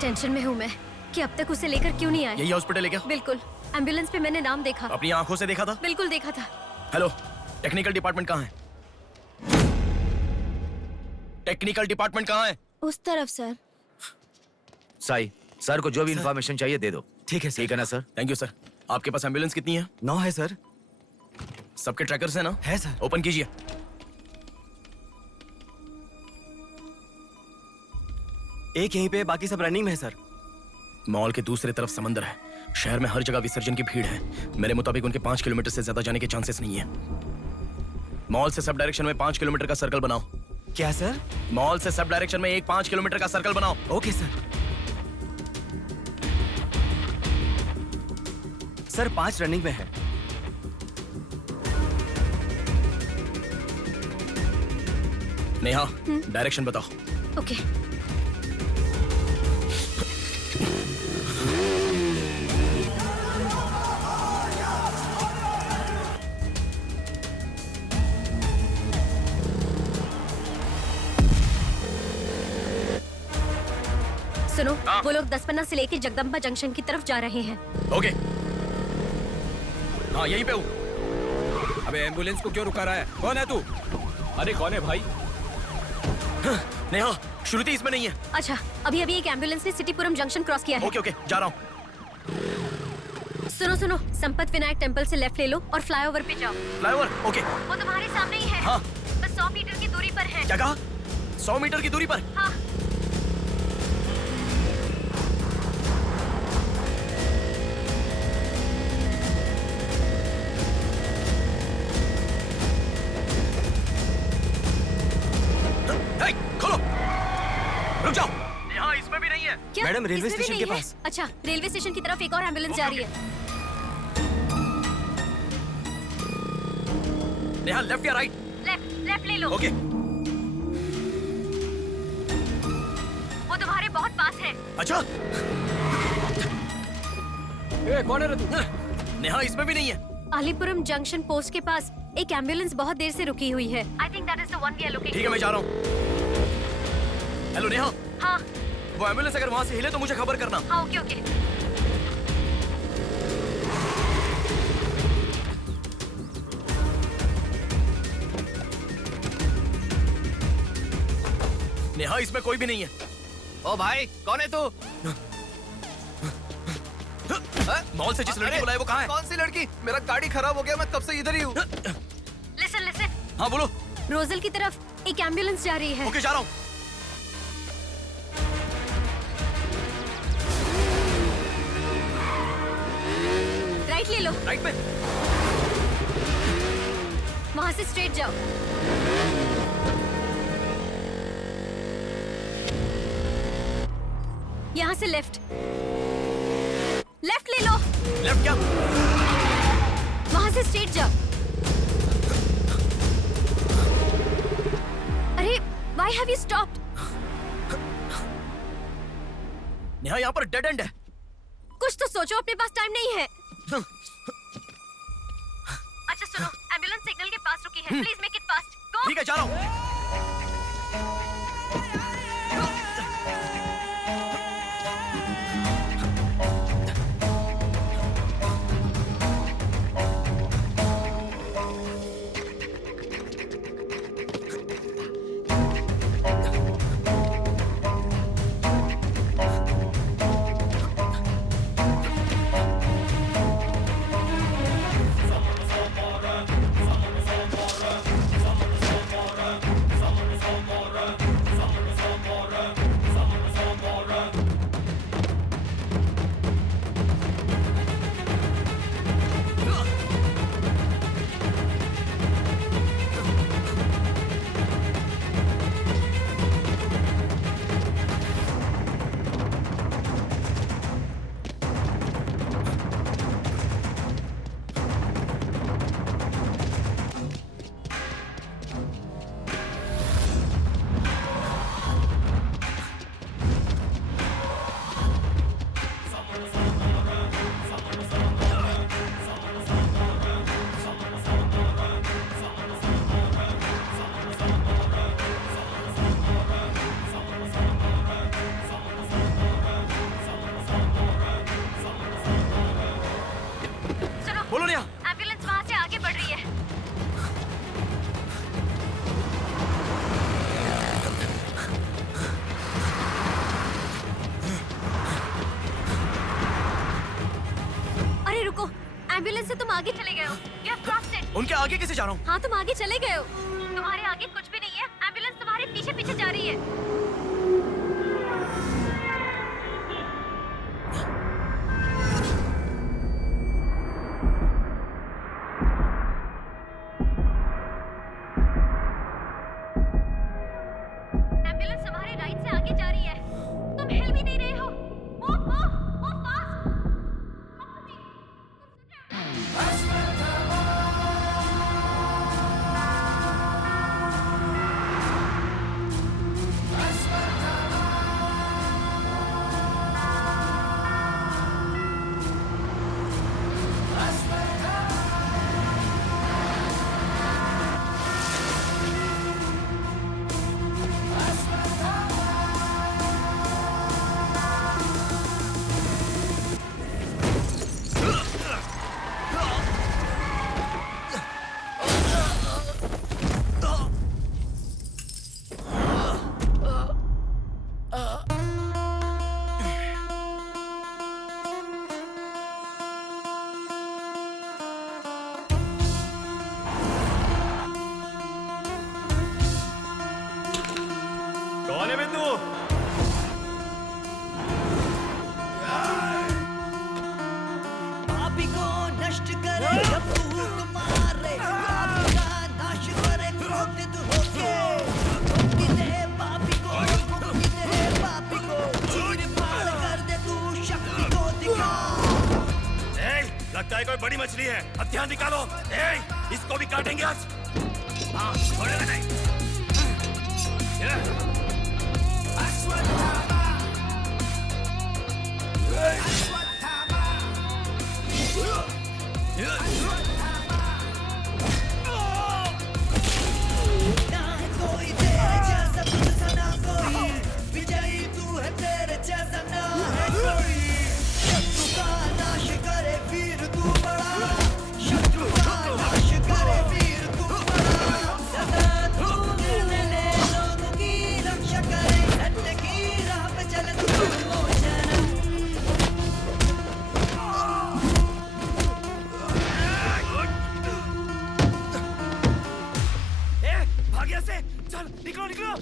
टेंशन में हूँ मैं कि अब तक उसे लेकर क्यों नहीं आए। यही हॉस्पिटल है क्या? बिल्कुल, एम्बुलेंस पे मैंने नाम देखा। अपनी आंखों से देखा था? बिल्कुल देखा था। हेलो, टेक्निकल डिपार्टमेंट कहाँ है? टेक्निकल डिपार्टमेंट कहाँ है? उस तरफ सर। साई, सर को जो भी इंफॉर्मेशन चाहिए दे दो। ठीक है सर। ठीक है ना सर? Thank you sir. आपके पास एम्बुलेंस कितनी है? 9 है सर। सबके ट्रैकर्स है ना? है सर। ओपन कीजिए। एक यहीं पे, बाकी सब रनिंग में है सर। मॉल के दूसरी तरफ समंदर है। शहर में हर जगह विसर्जन की भीड़ है। मेरे मुताबिक उनके 5 किलोमीटर से ज्यादा जाने के चांसेस नहीं है। मॉल से सब डायरेक्शन में 5 किलोमीटर का सर्कल बनाओ। क्या सर? मॉल से सब डायरेक्शन में एक 5 किलोमीटर का सर्कल बनाओ। Okay sir. सर 5 रनिंग में है। नेहा, डायरेक्शन बताओ। ओके। सुनो, वो लोग 10 से लेके जगदम्बा जंक्शन की तरफ जा रहे हैं। ओके, हाँ यहीं पे हूँ। अबे एम्बुलेंस को क्यों रुका रहा है? कौन है तू? अरे कौन है भाई? नेहा, श्रुति इसमें नहीं है। अच्छा, अभी अभी एक एम्बुलेंस ने सिटीपुरम जंक्शन क्रॉस किया है। ओके ओके, जा रहा हूँ। सुनो सुनो, संपत विनायक टेम्पल से लेफ्ट ले लो और फ्लाईओवर पे जाओ। फ्लाईओवर? ओके। वो तुम्हारे सामने ही है। हाँ। बस 100 मीटर की दूरी पर है। क्या कहा? 100 मीटर की दूरी पर? हाँ। खोलो, रुक जाओ। यहाँ इसमें भी नहीं है। क्या? मैडम, रेलवे इसमें भी स्टेशन नहीं के है? पास। अच्छा, रेलवे स्टेशन की तरफ एक और एम्बुलेंस जा रही है। नेहा, लेफ्ट या राइट? लेफ्ट ले लो। ओके। वो तुम्हारे बहुत पास है। अच्छा। कौन है रे तू? नेहा, इसमें भी नहीं है। अलीपुरम जंक्शन पोस्ट के पास एक एम्बुलेंस बहुत देर से रुकी हुई है। I think that is the one we are looking for. ठीक है, मैं जा रहा हूँ। हेलो नेहा। हाँ। वो एम्बुलेंस अगर वहाँ से हिले तो मुझे खबर करना। हाँ, ओके ओके। नेहा, इसमें कोई भी नहीं है। ओ भाई, कौन है तू? मॉल से जिस लड़की बुलाए वो कहाँ है? कौन सी लड़की? मेरा गाड़ी खराब हो गया, मैं तब से इधर ही हूँ। लिसन। हाँ बोलो। रोजल की तरफ एक एम्बुलेंस जा रही है। ओके, जा रहा हूँ। राइट ले लो। राइट पे? वहाँ से स्ट्रेट जाओ। यहाँ से लेफ्ट ले लो। लेफ्ट क्या? वहाँ से स्ट्रेट जाओ। अरे, why have you stopped? Neha, यहाँ पर डेड एंड है। कुछ तो सोचो, अपने पास टाइम नहीं है। अच्छा सुनो, एम्बुलेंस सिग्नल के पास रुकी है। Please make it fast. Go. ठीक है, जा रहा हूँ। एम्बुलेंस से तुम आगे चले गए हो। You have crossed it. उनके आगे कैसे जा रहा हूँ? हाँ, तुम आगे चले गए हो। तुम्हारे आगे कुछ भी नहीं है। एम्बुलेंस तुम्हारे पीछे पीछे जा रही है। एम्बुलेंस तुम्हारे राइट से आगे जा रही है। तुम हिल भी नहीं रहे हो। Move fast. कौन है बे तू? पापी को नष्ट करे जब फूक मारे, पापी का नाश करे क्रोधित होके। मुक्ति दे पापी को, मुक्ति दे पापी को, चीर फाड़ कर दे तू शक्ति को दिखा। लगता है कोई बड़ी मछली है, हथियार निकालो। इसको भी काटेंगे आज। हाँ, छोड़ेगा नहीं। ना है कोई तेरे जैसा, तुझसा ना कोई, विजयी तू है तेरे जैसा ना है कोई। शत्रु का नाश करे वीर तू बड़ा, शत्रु का नाश करे वीर तू बड़ा। सदा तू निर्णय ले, लोगों की रक्षा करे, सत्य की राह पे चले तू निर्मोचन। भाग यहाँ से, चल निकलो निकलो।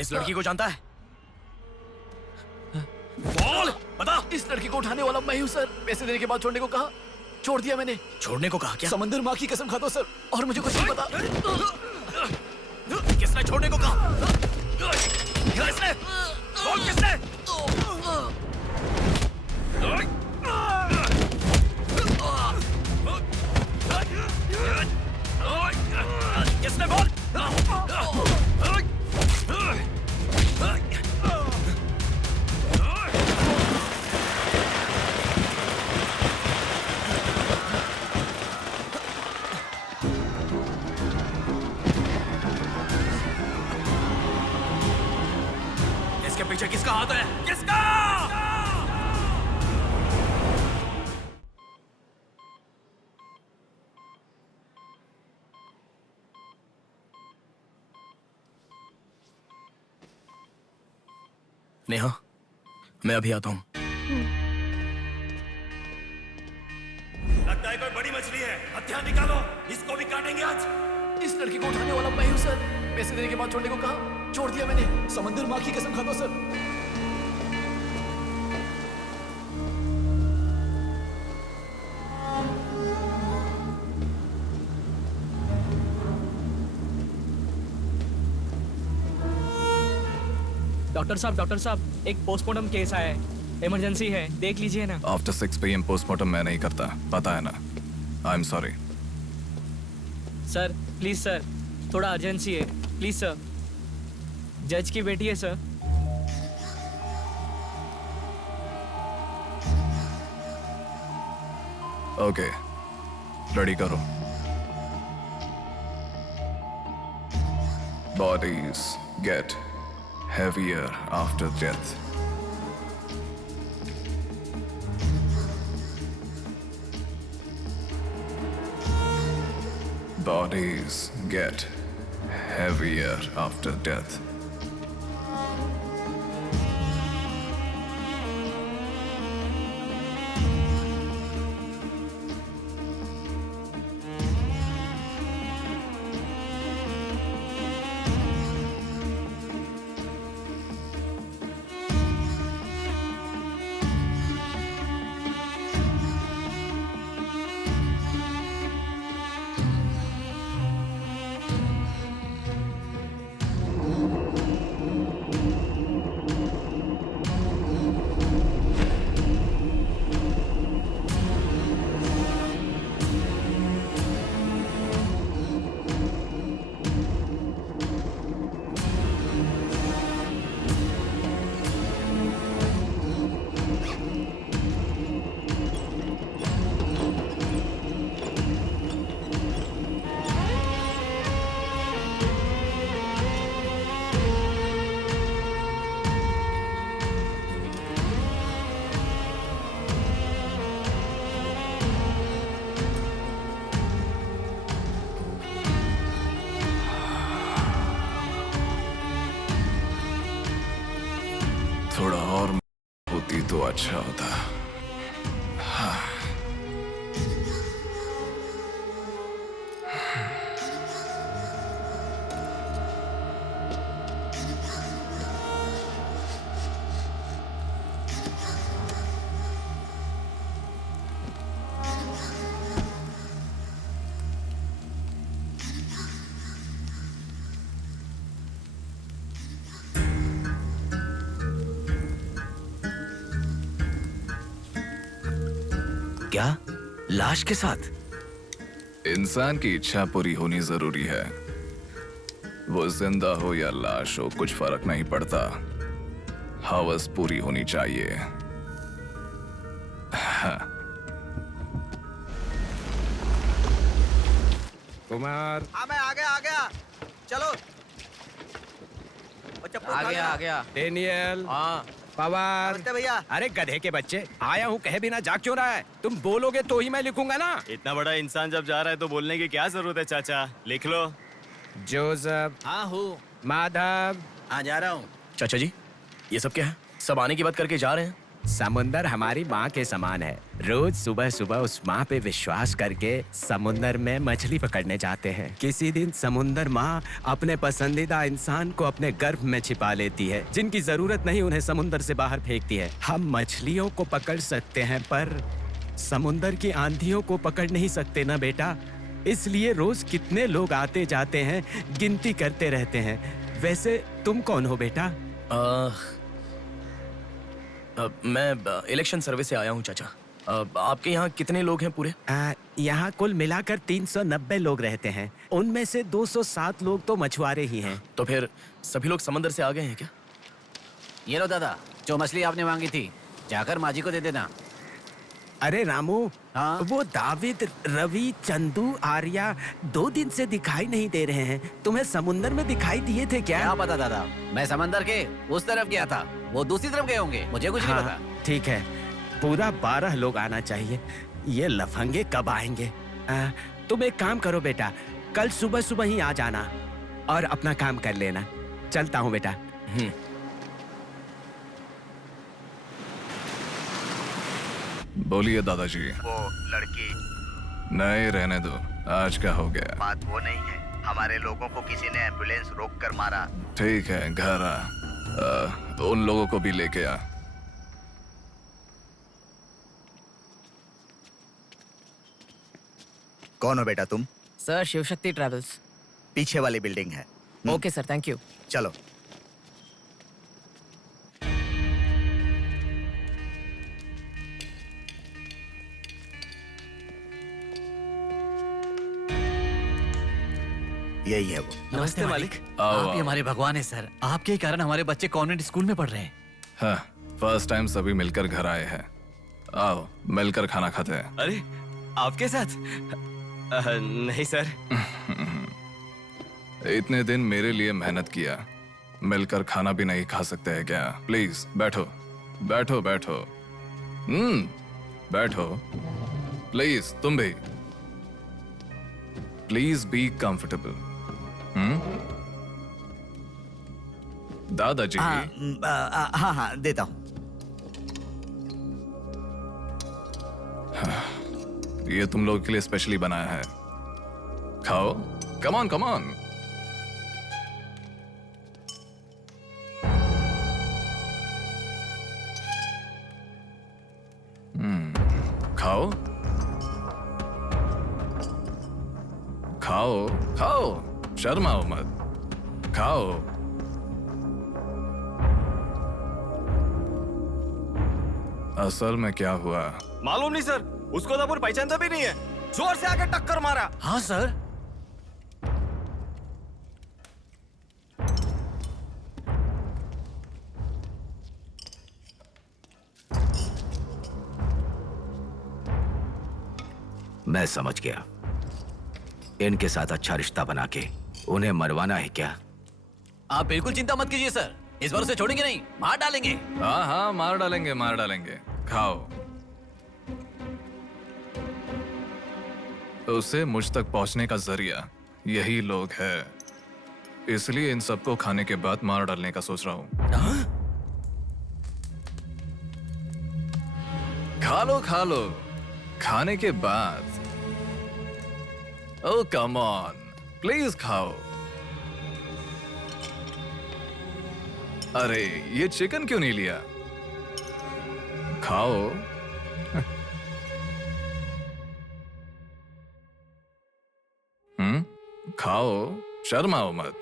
इस लड़की को जानता है? बोल, बता। इस लड़की को उठाने वाला मैं हूँ सर। पैसे देने के बाद छोड़ने को कहा, छोड़ दिया मैंने। छोड़ने को कहा क्या? समंदर माँ की कसम खाता हूँ सर, और मुझे कुछ नहीं पता। किसने छोड़ने को कहा? किसने? बोल किसने? किसने बोल? इसके पीछे किसका हाथ है? किसका? नेहा, मैं अभी आता हूँ। लगता है कोई बड़ी मछली है, हथियार निकालो। इसको भी काटेंगे आज। इस लड़की को उठाने वाला मैं हूँ सर। पैसे देने के बाद छोड़ने को कहा, छोड़ दिया मैंने। समंदर माँ की कसम खाता हूँ सर। डॉक्टर साहब, एक पोस्टमार्टम केस आया है, इमरजेंसी है, देख लीजिए ना। आफ्टर 6 PM पोस्टमार्टम मैं नहीं करता, पता है ना। I am sorry sir, please sir, थोड़ा अर्जेंसी है, प्लीज सर। जज की बेटी है सर। ओके, रेडी करो। Bodies get heavier after death. Bodies get heavier after death. अच्छा होता। हाँ। क्या? लाश के साथ? इंसान की इच्छा पूरी होनी जरूरी है। वो जिंदा हो या लाश हो, कुछ फर्क नहीं पड़ता। हवस पूरी होनी चाहिए। हाँ। कुमार। हाँ मैं आ गया। चलो। आ गया। डेनियल। हाँ। पवार। नमस्ते भैया। अरे गधे के बच्चे, आया हूँ कहे बिना जाग क्यों रहा है? तुम बोलोगे तो ही मैं लिखूंगा ना। इतना बड़ा इंसान जब जा रहा है तो बोलने की क्या जरूरत है चाचा? लिख लो। जोसेफ। हाँ हूँ। माधव। हाँ जा रहा हूँ। चाचा जी, ये सब क्या है? सब आने की बात करके जा रहे हैं। समुंदर हमारी माँ के समान है। रोज सुबह सुबह उस माँ पे विश्वास करके समुंदर में मछली पकड़ने जाते हैं। किसी दिन समुंदर माँ अपने पसंदीदा इंसान को अपने गर्भ में छिपा लेती है। जिनकी जरूरत नहीं उन्हें समुंदर से बाहर फेंकती है। हम मछलियों को पकड़ सकते हैं पर समुंदर की आंधियों को पकड़ नहीं सकते ना बेटा। इसलिए रोज कितने लोग आते जाते हैं, गिनती करते रहते हैं। वैसे तुम कौन हो बेटा? मैं इलेक्शन सर्वे से आया हूँ चाचा। आपके यहाँ कितने लोग हैं पूरे? यहाँ कुल मिलाकर 390 लोग रहते हैं। उनमें से 207 लोग तो मछुआरे ही हैं। तो फिर सभी लोग समंदर से आ गए हैं क्या? ये लो दादा, जो मछली आपने मांगी थी, जाकर माजी को दे देना। अरे रामू, वो दाविद, रवि, चंदू, आर्या 2 दिन से दिखाई नहीं दे रहे हैं। तुम्हें समुंदर में दिखाई दिए थे क्या? क्या पता दादा, मैं समंदर के उस तरफ गया था, वो दूसरी तरफ गए होंगे, मुझे कुछ नहीं पता। ठीक है, पूरा 12 लोग आना चाहिए। ये लफंगे कब आएंगे? तुम एक काम करो बेटा, कल सुबह सुबह ही आ जाना और अपना काम कर लेना। चलता हूँ बेटा। बोलिए दादाजी। वो लड़की। नहीं रहने दो, आज का हो गया। बात वो नहीं है, हमारे लोगों को किसी ने एम्बुलेंस रोक कर मारा। ठीक है, घर आ। उन लोगों को भी लेके आ। कौन हो बेटा तुम? Sir, Shivshakti travels. पीछे वाली बिल्डिंग है। Okay sir, thank you. चलो। यही है वो। नमस्ते मालिक। आओ, आप ही आओ। हमारे भगवान है सर। आपके ही कारण हमारे बच्चे कॉन्वेंट स्कूल में पढ़ रहे हैं। हाँ, फर्स्ट टाइम सभी मिलकर घर आए हैं। आओ मिलकर खाना खाते हैं। अरे आपके साथ? नहीं सर। इतने दिन मेरे लिए मेहनत किया, मिलकर खाना भी नहीं खा सकते हैं क्या? प्लीज बैठो बैठो बैठो। बैठो प्लीज। तुम भी प्लीज बी कंफर्टेबल। दादाजी। हाँ देता हूँ। ये तुम लोग के लिए स्पेशली बनाया है, खाओ। Come on come on. खाओ खाओ खाओ, शर्माओ मत, खाओ। असल में क्या हुआ मालूम नहीं सर, उसको तो अपन पहचानता भी नहीं है। जोर से आके टक्कर मारा। हाँ सर। मैं समझ गया, इनके साथ अच्छा रिश्ता बना के उन्हें मरवाना है क्या? आप बिल्कुल चिंता मत कीजिए सर, इस बार उसे छोड़ेंगे नहीं, मार डालेंगे। हाँ हाँ, मार डालेंगे मार डालेंगे। खाओ। उसे मुझ तक पहुंचने का जरिया यही लोग है, इसलिए इन सबको खाने के बाद मार डालने का सोच रहा हूं। खा लो खाने के बाद। ओह कम ऑन, प्लीज खाओ। अरे ये चिकन क्यों नहीं लिया? खाओ। खाओ, शर्माओ मत।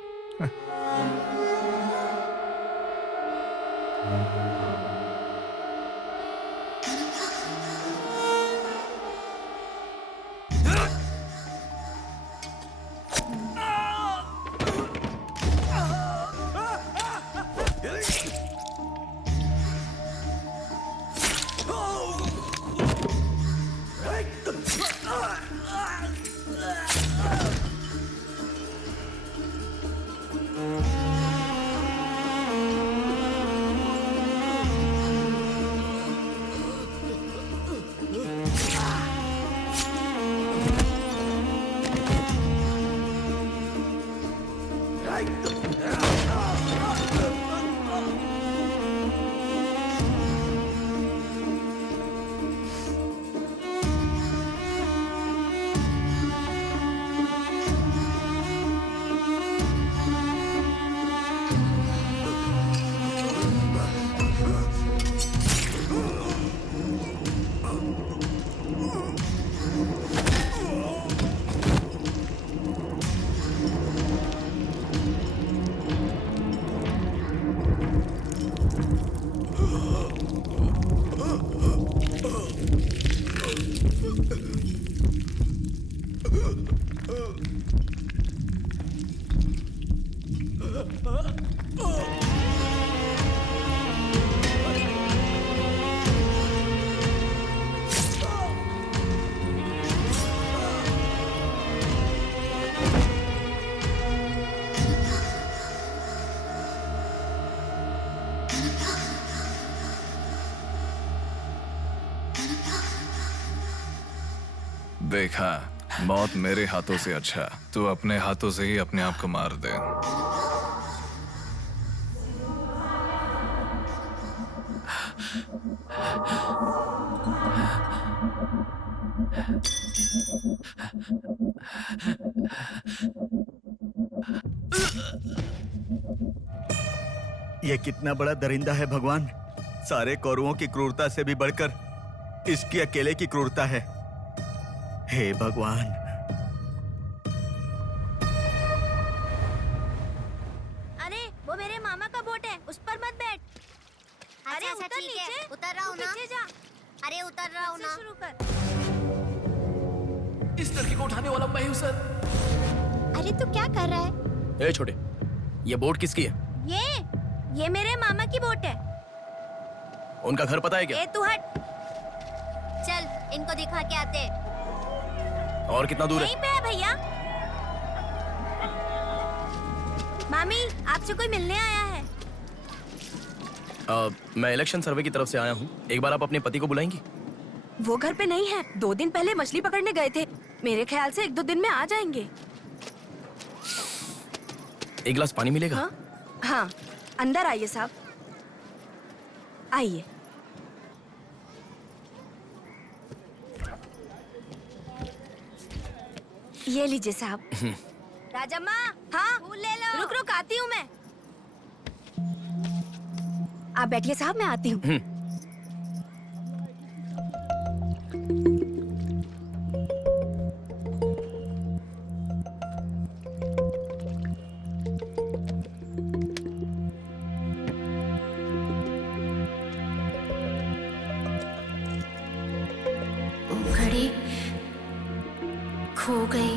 देखा, मौत मेरे हाथों से अच्छा तू अपने हाथों से ही अपने आप को मार दे। ये कितना बड़ा दरिंदा है भगवान। सारे कौरवों की क्रूरता से भी बढ़कर इसकी अकेले की क्रूरता है। हे भगवान। अरे वो मेरे मामा का बोट है, उस पर मत बैठ। अरे अच्छा, उतर ठीक है, नीचे, उतर रहा हूँ ना। पीछे जा। अरे उतर रहा हूँ ना। शुरू कर। इस लड़की को उठाने वाला मैं हूँ सर। अरे तू क्या कर रहा है? ए छोटे, ये बोट किसकी है? ये मेरे मामा की बोट है। उनका घर पता है क्या? ए तू हट। चल इनको दिखा के आते। और कितना दूर है? यहीं पे है भैया। मामी आपसे कोई मिलने आया है। मैं इलेक्शन सर्वे की तरफ से आया हूँ। एक बार आप अपने पति को बुलाएंगी? वो घर पे नहीं है, 2 दिन पहले मछली पकड़ने गए थे। मेरे ख्याल से 1-2 दिन में आ जाएंगे। एक गिलास पानी मिलेगा? हाँ, अंदर आइए साहब, आइए। ये लीजिए साहब। राजम्मा, हाँ फूल ले लो। रुक रुक आती हूँ मैं। आप बैठिए साहब, मैं आती हूँ। घड़ी खो गई।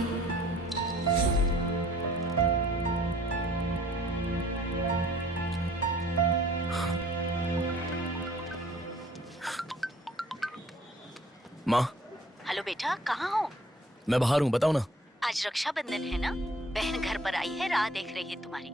माँ, हेलो बेटा, कहाँ हो? मैं बाहर हूँ, बताओ ना। आज रक्षाबंधन है ना, बहन घर पर आई है, राह देख रही है तुम्हारी।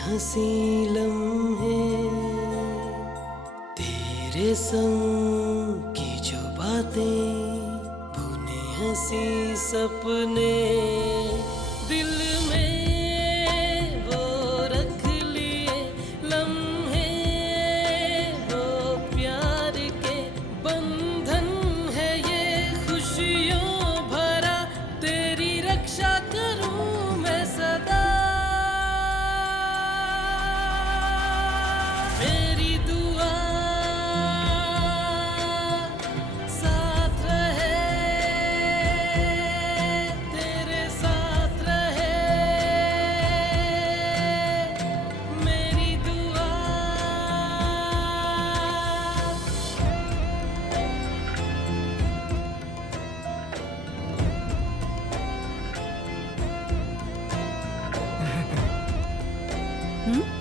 हंसी लम्हे तेरे संग की जो बातें, बुने हंसी सपने दिल में वो रख लिए लम्हे, वो प्यार के बंधन है ये खुशियों भरा, तेरी रक्षा करूं मैं सदा। मेरी दुआ साथ रहे, तेरे साथ रहे, मेरी दुआ।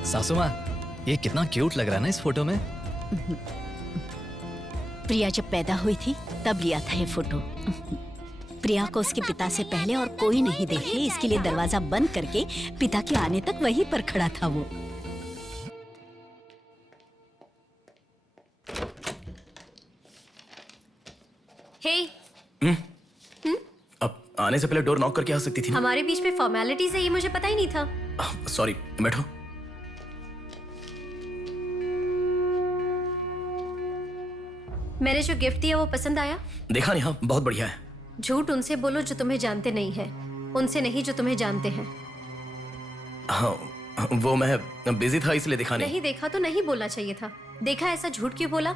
सासू माँ, ये कितना क्यूट लग रहा है ना इस फोटो में। प्रिया जब पैदा हुई थी तब लिया था ये फोटो। प्रिया को उसके पिता से पहले और कोई नहीं देखे, इसके लिए दरवाजा बंद करके पिता के आने तक वहीं पर खड़ा था वो। हे, अब आने से पहले डोर नॉक करके आ सकती थी ना। हमारे बीच में फॉर्मेलिटीज है, ये मुझे पता ही नहीं था। सॉरी, बैठो। मैंने जो गिफ्ट दिया वो पसंद आया? देखा नहीं, हाँ बहुत बढ़िया है। झूठ उनसे बोलो जो तुम्हें जानते नहीं है, उनसे नहीं जो तुम्हें जानते हैं। हाँ, वो मैं बिजी था इसलिए दिखा नहीं। नहीं देखा तो नहीं बोलना चाहिए था। देखा, ऐसा झूठ क्यों बोला?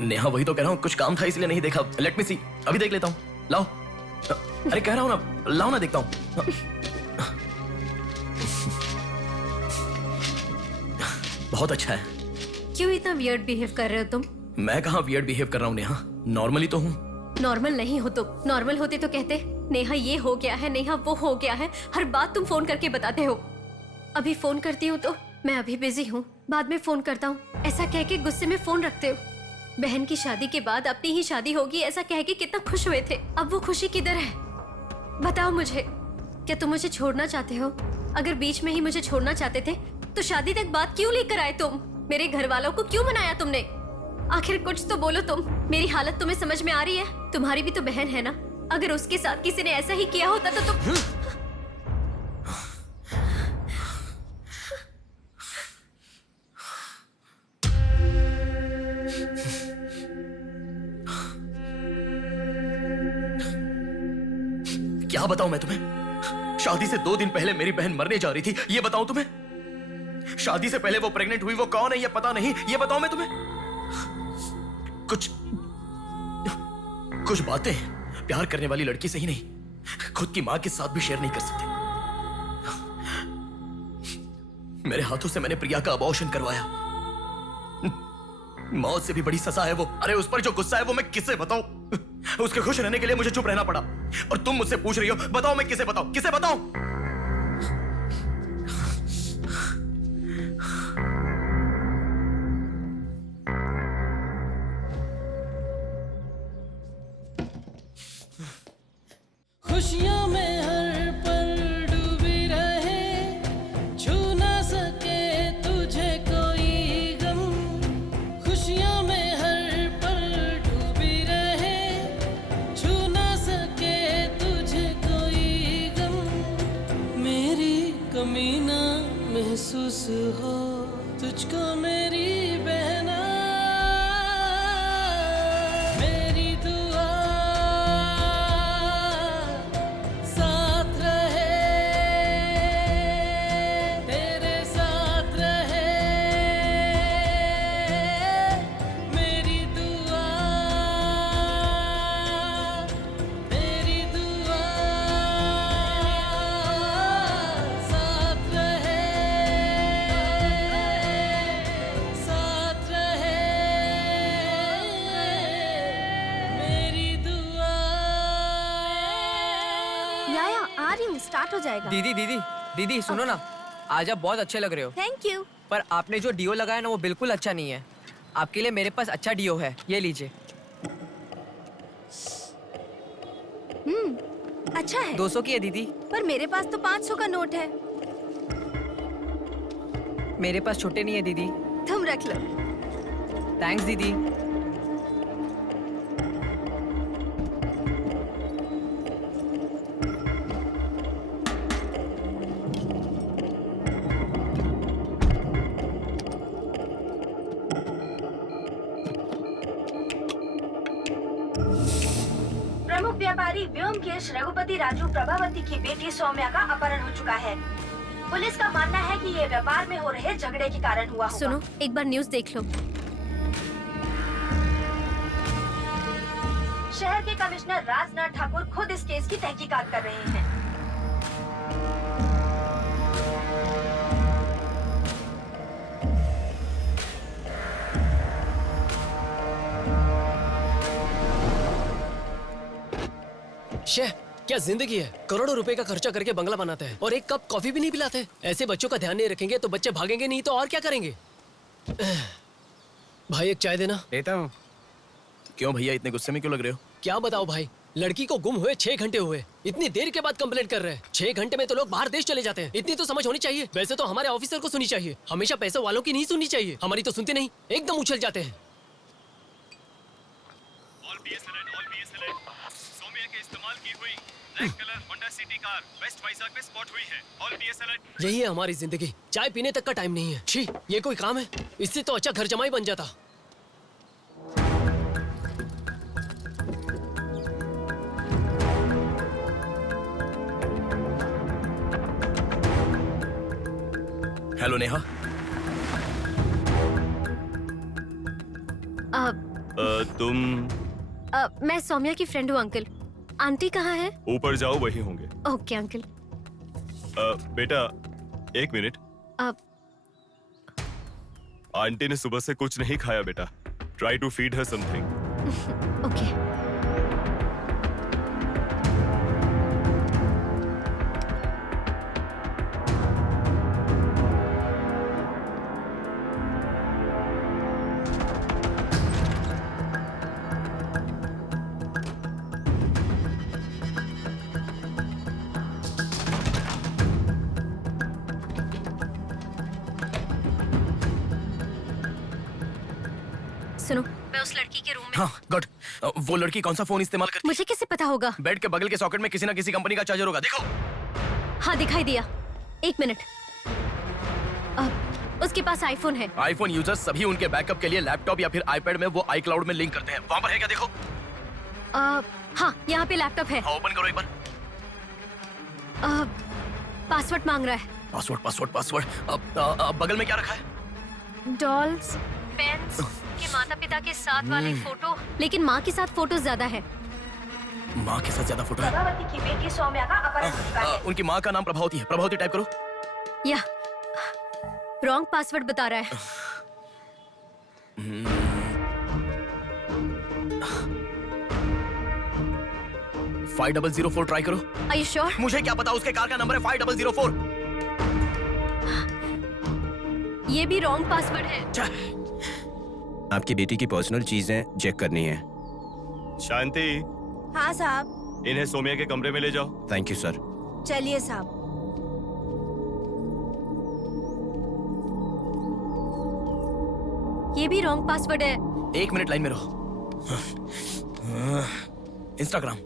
नेहा वही तो कह रहा हूँ, कुछ काम था इसलिए नहीं देखा। लेट मी सी, अभी देख लेता हूँ। लाओ। अरे कह रहा हूँ ना, लाओ ना, देखता हूँ। बहुत अच्छा है। क्यों इतना वियर्ड बिहेव कर रहे हो तुम? मैं कहाँ वियर्ड बिहेव कर रहा हूँ नेहा, नॉर्मली तो हूँ। नॉर्मल नहीं हो तुम। नॉर्मल होते तो कहते नेहा ये हो गया है, नेहा वो हो गया है। हर बात तुम फोन करके बताते हो। अभी फोन करती हूँ तो मैं अभी बिजी हूँ, बाद में फोन करता हूँ, ऐसा कह के गुस्से में फोन रखते हो। बहन की शादी के बाद अपनी ही शादी होगी ऐसा कह के कितना खुश हुए थे, अब वो खुशी किधर है? बताओ मुझे, क्या तुम मुझे छोड़ना चाहते हो? अगर बीच में ही मुझे छोड़ना चाहते थे तो शादी तक बात क्यों लेकर आए तुम? मेरे घर वालों को क्यों मनाया तुमने? आखिर कुछ तो बोलो तुम। मेरी हालत तुम्हें समझ में आ रही है? तुम्हारी भी तो बहन है ना, अगर उसके साथ किसी ने ऐसा ही किया होता तो तुम। क्या बताऊं मैं तुम्हें? शादी से 2 दिन पहले मेरी बहन मरने जा रही थी, ये बताऊं तुम्हें? शादी से पहले वो प्रेग्नेंट हुई, वो कौन है ये पता नहीं, ये बताऊं मैं तुम्हें? कुछ बातें प्यार करने वाली लड़की से ही नहीं, खुद की मां के साथ भी शेयर नहीं कर सकते। मेरे हाथों से मैंने प्रिया का अबॉर्शन करवाया। मौत से भी बड़ी सजा है वो। अरे उस पर जो गुस्सा है वो मैं किसे बताऊं? उसके खुश रहने के लिए मुझे चुप रहना पड़ा, और तुम मुझसे पूछ रही हो बताओ मैं किसे बताऊं, किसे बताऊं? खुशियों में हर पल डूबी रहे, छू ना सके तुझे कोई गम। खुशियों में हर पल डूबी रहे, छू ना सके तुझे कोई गम। मेरी कमी ना महसूस हो तुझको मेरी बहना, मेरी दुआ साथ रहे, तेरे साथ रहे, मेरी दुआ, मेरी दुआ साथ रहे, साथ रहे, मेरी दुआ। याया आ रही हूँ, स्टार्ट हो जाएगा। दीदी दीदी दीदी सुनो ना, आज आप बहुत अच्छे लग रहे हो। Thank you. पर आपने जो डियो लगाया ना वो बिल्कुल अच्छा नहीं है। आपके लिए मेरे पास अच्छा डियो है, ये लीजिए। अच्छा है। 200 की है दीदी। पर मेरे पास तो 500 का नोट है। मेरे पास छोटे नहीं है दीदी। तुम रख लो। थैंक्स दीदी। प्रमुख व्यापारी व्योमकेश रघुपति राजू प्रभावती की बेटी सौम्या का अपहरण हो चुका है। पुलिस का मानना है कि ये व्यापार में हो रहे झगड़े के कारण हुआ होगा। सुनो, एक बार न्यूज़ देख लो। शहर के कमिश्नर राजनाथ ठाकुर खुद इस केस की तहकीकात कर रहे हैं। शेह, क्या जिंदगी है। करोड़ों रुपए का खर्चा करके बंगला बनाते हैं और एक कप कॉफी भी नहीं पिलाते। ऐसे बच्चों का ध्यान नहीं रखेंगे तो बच्चे भागेंगे नहीं तो और क्या करेंगे। भाई एक चाय देना। देता हूँ। क्यों भैया इतने गुस्से में क्यों लग रहे हो? क्या बताओ भाई, लड़की को गुम हुए 6 घंटे हुए, इतनी देर के बाद कंप्लेंट कर रहे हैं। 6 घंटे में तो लोग बाहर देश चले जाते हैं। इतनी तो समझ होनी चाहिए। वैसे तो हमारे ऑफिसर को सुनी चाहिए, हमेशा पैसे वालों की नहीं सुननी चाहिए। हमारी तो सुनते नहीं, एकदम उछल जाते हैं। यही है हमारी जिंदगी। चाय पीने तक का टाइम नहीं है। छी, ये कोई काम है? इससे तो अच्छा घर जमाई बन जाता। हेलो नेहा। तुम? मैं सौम्या की फ्रेंड हूँ अंकल। आंटी कहाँ है? ऊपर जाओ, वही होंगे। Okay uncle. बेटा एक मिनट। आंटी ने सुबह से कुछ नहीं खाया बेटा। Try to feed her something. Okay. सुनो, मैं उस लड़की के रूम में। हाँ गुड। वो लड़की कौन सा फोन इस्तेमाल करती है? मुझे कैसे पता होगा? बेड के बगल के सॉकेट में किसी ना किसी कंपनी का चार्जर होगा, देखो। हाँ दिखाई दिया। 1 मिनट। उसके पास आईफोन है। आईफोन यूजर्स सभी उनके बैकअप के लिए लैपटॉप या फिर आईपैड में वो iCloud में लिंक करते हैं। वहाँ पर है क्या, देखो। हाँ, यहाँ पे लैपटॉप है। ओपन करो एक बार। पासवर्ड मांग रहा है। पासवर्ड। बगल में क्या रखा है? डॉल्स, पेन्स के माता पिता के साथ वाले फोटो, लेकिन माँ के साथ फोटो ज्यादा है। माँ के साथ ज्यादा फोटो है? प्रभावती की बेटी सौम्या का अपहरण हो चुका है। उनकी माँ का नाम प्रभावती है। प्रभावती टाइप करो। या रॉन्ग पासवर्ड बता रहा है। 5004 ट्राई करो। Are you sure? मुझे क्या पता, उसके कार का नंबर है 5004। ये भी रॉन्ग पासवर्ड है। आपकी बेटी की पर्सनल चीजें चेक करनी है। शांति, हाँ साहब। इन्हें सोमिया के कमरे में ले जाओ। Thank you sir. चलिए साहब। ये भी रॉन्ग पासवर्ड है। 1 मिनट लाइन में रहो। इंस्टाग्राम।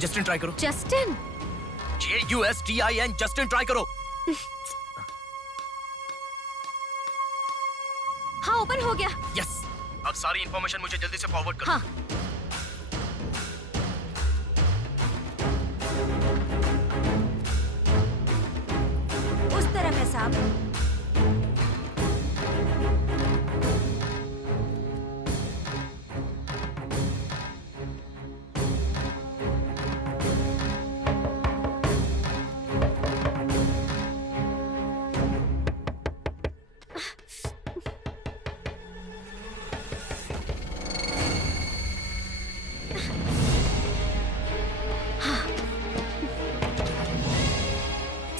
जस्टिन ट्राई करो। जस्टिन? JUSTIN, जस्टिन ट्राई करो। हाँ, ओपन हो गया। यस। अब सारी इंफॉर्मेशन मुझे जल्दी से फॉरवर्ड करो। हाँ। उस तरफ है साहब।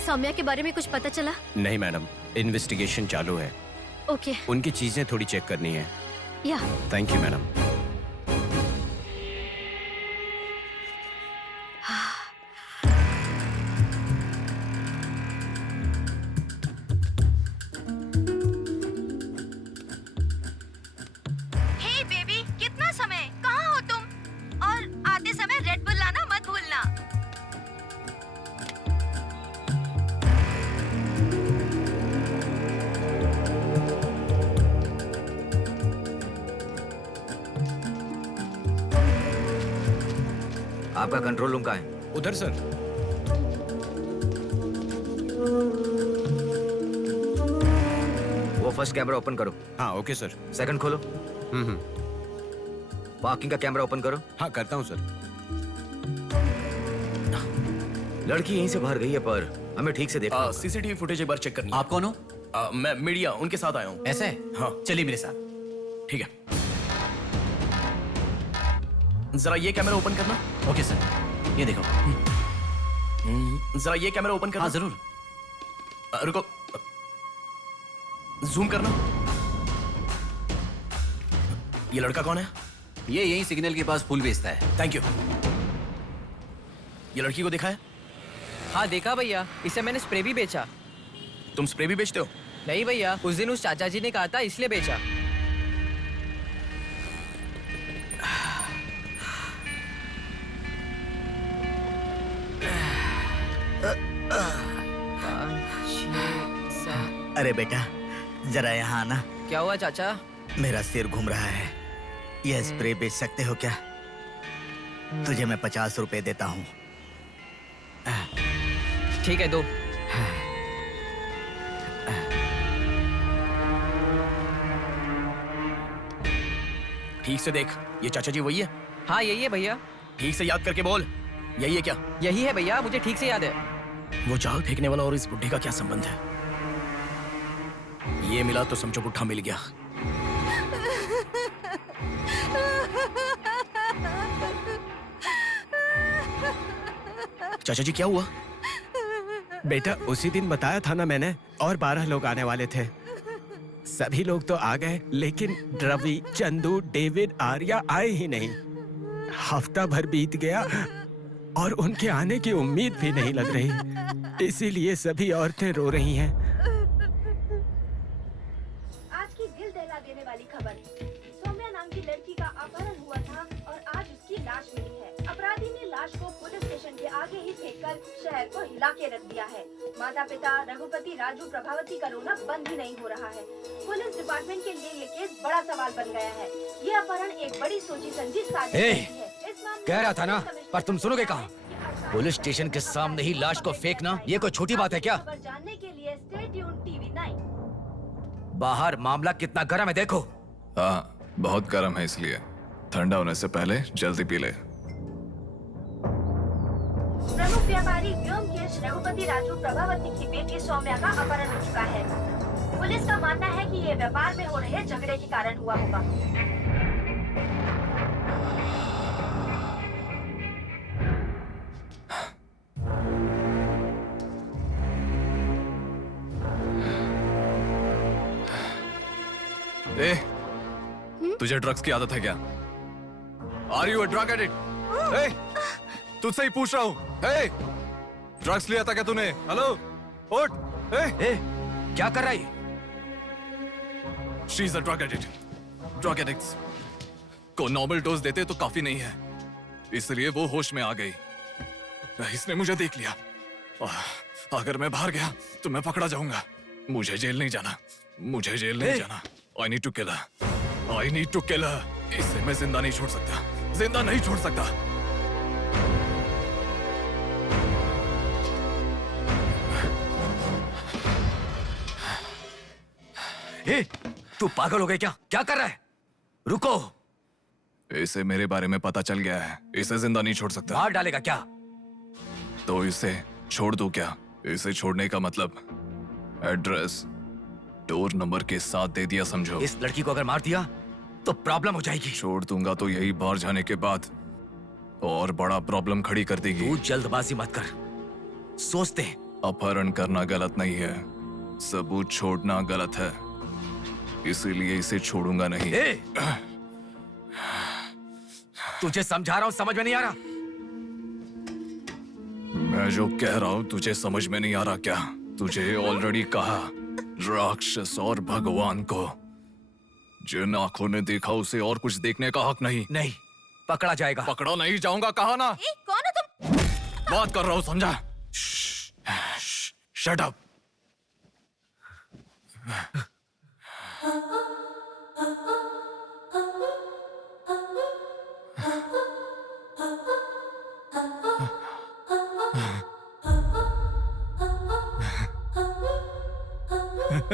सौम्या के बारे में कुछ पता चला? नहीं मैडम, इन्वेस्टिगेशन चालू है। ओके। उनकी चीजें थोड़ी चेक करनी है। या। Thank you madam. आपका कंट्रोल रूम कहाँ है? उधर सर। वो फर्स्ट कैमरा ओपन करो। हाँ ओके सर। सेकंड खोलो। पार्किंग का कैमरा ओपन करो। हाँ करता हूँ सर। लड़की यहीं से बाहर गई है पर हमें ठीक से देखना। सीसीटीवी फुटेज एक बार चेक करनी है। आप कौन हो? मैं मीडिया, उनके साथ आया हूँ। ऐसे? हाँ चलिए मेरे साथ। ठीक है। जरा ये कैमरा ओपन करना। ओके सर, ये देखो। जरा ये कैमरा ओपन करना। हाँ जरूर। रुको, जूम करना। ये लड़का कौन है? ये यही सिग्नल के पास फूल बेचता है। Thank you. ये लड़की को देखा है? हाँ देखा भैया, इसे मैंने स्प्रे भी बेचा। तुम स्प्रे भी बेचते हो? नहीं भैया, उस दिन उस चाचा जी ने कहा था इसलिए बेचा। अरे बेटा जरा यहाँ आना। क्या हुआ चाचा? मेरा सिर घूम रहा है। यह स्प्रे बेच सकते हो क्या? तुझे मैं 50 रुपए देता हूँ। ठीक है, दो। ठीक से देख, ये चाचा जी वही है? हाँ यही है भैया। ठीक से याद करके बोल, यही है क्या? यही है भैया, मुझे ठीक से याद है। वो जाल फेंकने वाला और इस बुढ़े का क्या संबंध है? ये मिला तो समझो पुट्ठा मिल गया। चाचा जी क्या हुआ? बेटा उसी दिन बताया था ना मैंने, और 12 लोग आने वाले थे। सभी लोग तो आ गए, लेकिन रवि, चंदू, डेविड, आर्या आए ही नहीं। हफ्ता भर बीत गया और उनके आने की उम्मीद भी नहीं लग रही। इसीलिए सभी औरतें रो रही हैं। आज की दिल दहला देने वाली खबर। सौम्या नाम की लड़की का अपहरण हुआ था और आज उसकी लाश मिली है। अपराधी ने लाश को पुलिस स्टेशन के आगे ही फेंककर शहर को हिला के रख दिया है। माता पिता रघुपति, राजू, प्रभावती का रोना बंद ही नहीं हो रहा है। पुलिस डिपार्टमेंट के लिए ये केस बड़ा सवाल बन गया है। ये अपहरण एक बड़ी सोची समझी साजिश है। कह रहा था ना, पर तुम सुनोगे कहाँ? पुलिस स्टेशन के सामने ही लाश को फेंकना ये कोई छोटी बात है क्या? खबर जानने के लिए स्टे ट्यून्ड टीवी 9। बाहर मामला कितना गर्म है देखो। हाँ बहुत गर्म है, इसलिए ठंडा होने से पहले जल्दी पी ले। प्रमुख व्यापारी व्योमकेश रघुपति राजू प्रभावती की बेटी सौम्या का अपहरण हो चुका है। पुलिस का मानना है कि ये व्यापार में हो रहे झगड़े के कारण हुआ होगा। ए, तुझे ड्रग्स की आदत है क्या? Are you a drug addict? ए, तुझसे ही पूछ रहा हूँ। ए, ड्रग्स लिया था क्या तूने? हेलो, उठ। ए, क्या कर रहा है? She is a drug addict. Drug addicts को नॉर्मल डोज देते तो काफी नहीं है, इसलिए वो होश में आ गई। इसने मुझे देख लिया। अगर मैं बाहर गया तो मैं पकड़ा जाऊंगा। मुझे जेल नहीं जाना, मुझे जेल नहीं जाना। I need to kill her. I need to kill her. इसे मैं जिंदा नहीं छोड़ सकता, जिंदा नहीं छोड़ सकता। ए, तू पागल हो गया क्या? क्या कर रहा है? रुको। इसे मेरे बारे में पता चल गया है, इसे जिंदा नहीं छोड़ सकता। मार डालेगा क्या? तो इसे छोड़ दूं क्या? इसे छोड़ने का मतलब एड्रेस डोर नंबर के साथ दे दिया, समझो। इस लड़की को अगर मार दिया तो प्रॉब्लम हो जाएगी। छोड़ दूंगा तो यही बाहर जाने के बाद और बड़ा प्रॉब्लम खड़ी कर देगी। तू जल्दबाजी मत कर, सोचते। अपहरण करना गलत नहीं है, सबूत छोड़ना गलत है, इसीलिए इसे छोड़ूंगा नहीं। तुझे समझा रहा हूं, समझ में नहीं आ रहा? मैं जो कह रहा हूं तुझे समझ में नहीं आ रहा क्या? तुझे ऑलरेडी कहा, राक्षस और भगवान को जिन आंखों ने देखा उसे और कुछ देखने का हक नहीं। नहीं, पकड़ा जाएगा। पकड़ा नहीं जाऊंगा, कहा ना। कौन हो तुम? बात कर रहा हूं, समझा? Shut up. हे!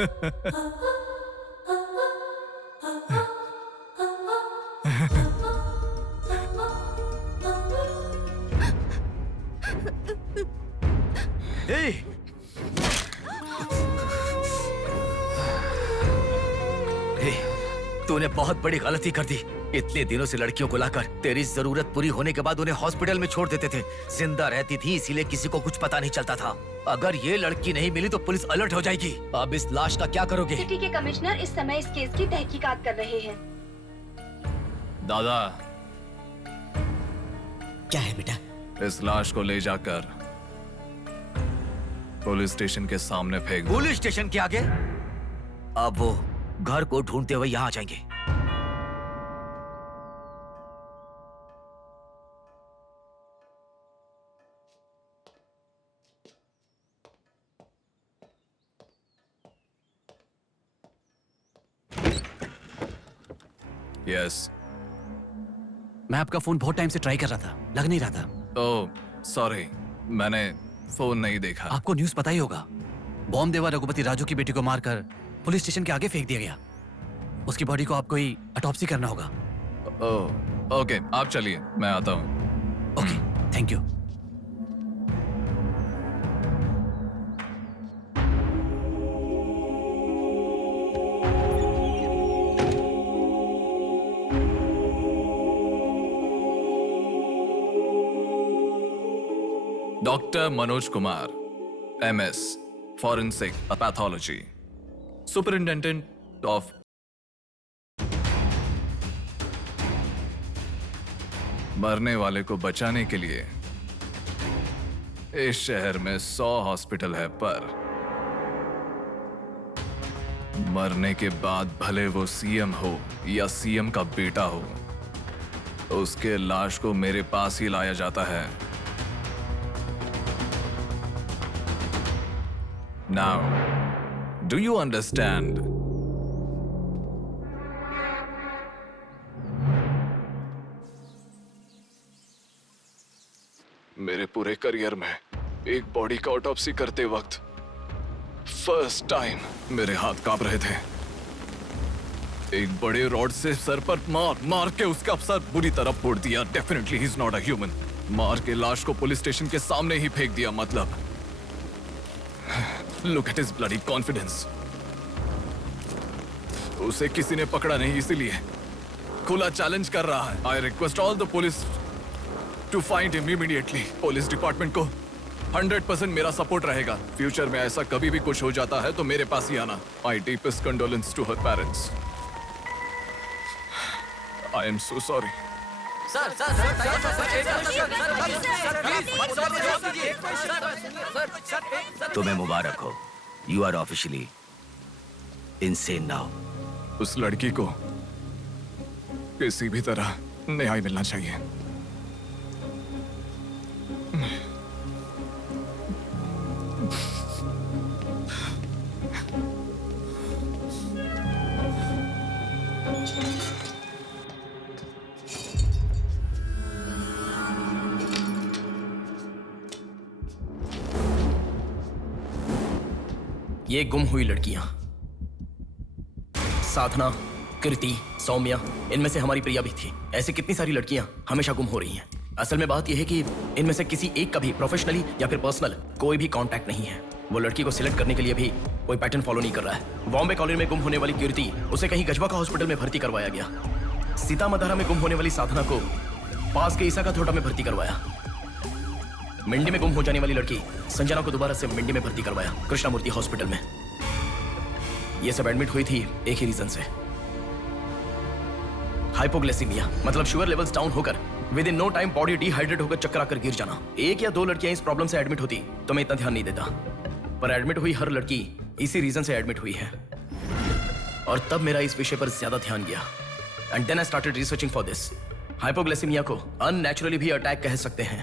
तूने बहुत बड़ी गलती कर दी। इतने दिनों से लड़कियों को लाकर तेरी जरूरत पूरी होने के बाद उन्हें हॉस्पिटल में छोड़ देते थे। जिंदा रहती थी इसीलिए किसी को कुछ पता नहीं चलता था। अगर ये लड़की नहीं मिली तो पुलिस अलर्ट हो जाएगी। अब इस लाश का क्या करोगे? सिटी के कमिश्नर इस समय इस केस की तहकीकात कर रहे हैं। दादा, क्या है बेटा? इस लाश को ले जाकर पुलिस स्टेशन के सामने फेंक दो। पुलिस स्टेशन के आगे? अब वो घर को ढूंढते हुए यहाँ आ जाएंगे। यस। मैं आपका फोन बहुत टाइम से ट्राई कर रहा था, लग नहीं रहा था। ओह, सॉरी, मैंने फोन नहीं देखा। आपको न्यूज़ पता ही होगा, बॉम्ब देवा रघुपति राजू की बेटी को मारकर पुलिस स्टेशन के आगे फेंक दिया गया। उसकी बॉडी को आपको ही ऑटोप्सी करना होगा। ओह, ओके, आप चलिए, मैं आता हूँ। Okay, thank you. Doctor Manoj Kumar, MS, Forensic Pathology, Superintendent of मरने वाले को बचाने के लिए इस शहर में 100 हॉस्पिटल है, पर मरने के बाद भले वो CM हो या CM का बेटा हो, उसके लाश को मेरे पास ही लाया जाता है। Now, do you understand? मेरे पूरे करियर में एक बॉडी का ऑटोप्सी करते वक्त फर्स्ट टाइम मेरे हाथ कांप रहे थे। एक बड़े रॉड से सर पर मार के उसका सर बुरी तरह फोड़ दिया। Definitely he is not a human. मार के लाश को पुलिस स्टेशन के सामने ही फेंक दिया। मतलब look at his bloody confidence. उसे किसी ने पकड़ा नहीं, इसीलिए खुला चैलेंज कर रहा है। I request all the police to find him immediately. Police department को 100% मेरा सपोर्ट रहेगा। फ्यूचर में ऐसा कभी भी कुछ हो जाता है तो मेरे पास ही आना। My deepest condolence to her parents. I am so sorry. तुम्हें मुबारक हो, you are officially insane now. उस लड़की को किसी भी तरह न्याय मिलना चाहिए। ये गुम हुई लड़कियां साधना, कृति, सौम्या, इनमें से हमारी प्रिया भी थी। ऐसे कितनी सारी लड़कियां हमेशा गुम हो रही हैं। असल में बात यह है कि इनमें से किसी एक का भी प्रोफेशनली या फिर पर्सनल कोई भी कांटेक्ट नहीं है। वो लड़की को सिलेक्ट करने के लिए भी कोई पैटर्न फॉलो नहीं कर रहा है। बॉम्बे कॉलोनी में गुम होने वाली कीर्ति, उसे कहीं गजवा का हॉस्पिटल में भर्ती करवाया गया। सीतामढ़ी में गुम होने वाली साधना को पास के ईसा का थोड़ा में भर्ती करवाया। मिंडी में गुम हो जाने वाली लड़की संजना को दोबारा से मिंडी में भर्ती करवाया, कृष्णामूर्ति हॉस्पिटल में। ये सब एडमिट हुई थी एक ही रीजन से, हाइपोग्लाइसीमिया, मतलब शुगर लेवल्स डाउन होकर within no time body dehydrate होकर चक्कर आकर गिर जाना। एक या दो लड़कियां इस प्रॉब्लम से एडमिट होती तो मैं इतना ध्यान नहीं देता, पर एडमिट हुई हर लड़की इसी रीजन से एडमिट हुई है। और तब मेरा इस विषय पर ज्यादा ध्यान गया and then I started researching for this. Hypoglycaemia को अननेचुरली भी अटैक कह सकते हैं।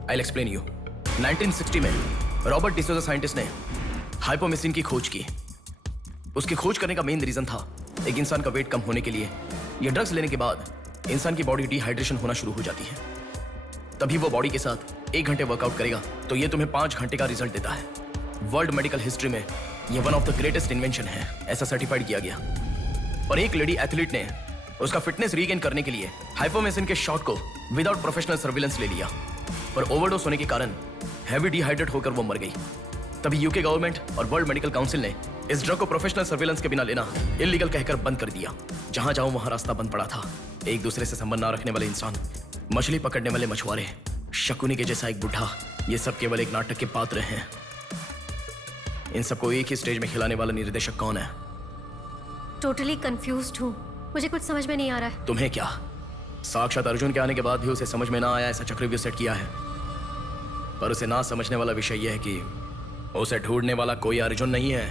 I will explain you. 1960 में रॉबर्ट डिसोजा साइंटिस्ट ने हाइपोमिसिन की खोज की। उसकी खोज करने का मेन रीजन था एक इंसान का वेट कम होने के लिए ये ड्रग्स लेने के बाद इंसान की बॉडी डिहाइड्रेशन होना शुरू हो जाती है। तभी वो बॉडी के साथ 1 घंटे वर्कआउट करेगा तो ये तुम्हें 5 घंटे का रिजल्ट देता है। वर्ल्ड मेडिकल हिस्ट्री में ये one of the greatest invention है, ऐसा सर्टिफाइड किया गया। और एक लेडी एथलीट ने उसका फिटनेस रीगेन करने के लिए हाइपोमेसिन के शॉट को विदाउट प्रोफेशनल सर्विलेंस ले लिया, पर ओवरडोज होने के कारण हैवी डिहाइड्रेट होकर वो मर गई। तभी यूके गवर्नमेंट और वर्ल्ड मेडिकल काउंसिल ने इस ड्रग को प्रोफेशनल सर्विलेंस के बिना लेना इलीगल कहकर बंद कर दिया। जहां जाऊं वहां रास्ता बंद पड़ा था। एक दूसरे से संबंध ना रखने वाले इंसान, मछली पकड़ने वाले मछुआरे, शकुनी के जैसा एक बुढ़ा, ये सब केवल एक नाटक के पात्र हैं। इन सबको एक ही स्टेज में खिलाने वाला निर्देशक कौन है? टोटली कंफ्यूज्ड हूँ, मुझे कुछ समझ में नहीं आ रहा है। तुम्हें क्या? साक्षात अर्जुन के आने के बाद भी उसे समझ में ना आया ऐसा चक्रव्यूह सेट किया है। पर उसे ना समझने वाला विषय यह है कि उसे ढूंढने वाला कोई अर्जुन नहीं है,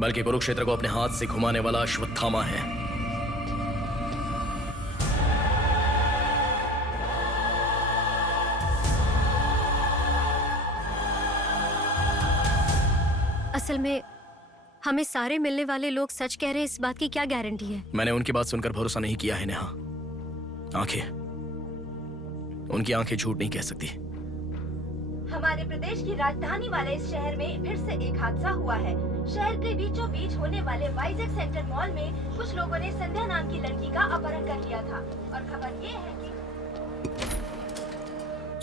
बल्कि कुरुक्षेत्र को अपने हाथ से घुमाने वाला अश्वत्थामा है। असल में हमें सारे मिलने वाले लोग सच कह रहे हैं, इस बात की क्या गारंटी है? मैंने उनकी बात सुनकर भरोसा नहीं किया है नेहा। आंखें, उनकी आंखें झूठ नहीं कह सकती। हमारे प्रदेश की राजधानी वाले इस शहर में फिर से एक हादसा हुआ है। शहर के बीचों बीच होने वाले वाइजैक सेंटर मॉल में कुछ लोगों ने संध्या नाम की लड़की का अपहरण कर लिया था और खबर ये है कि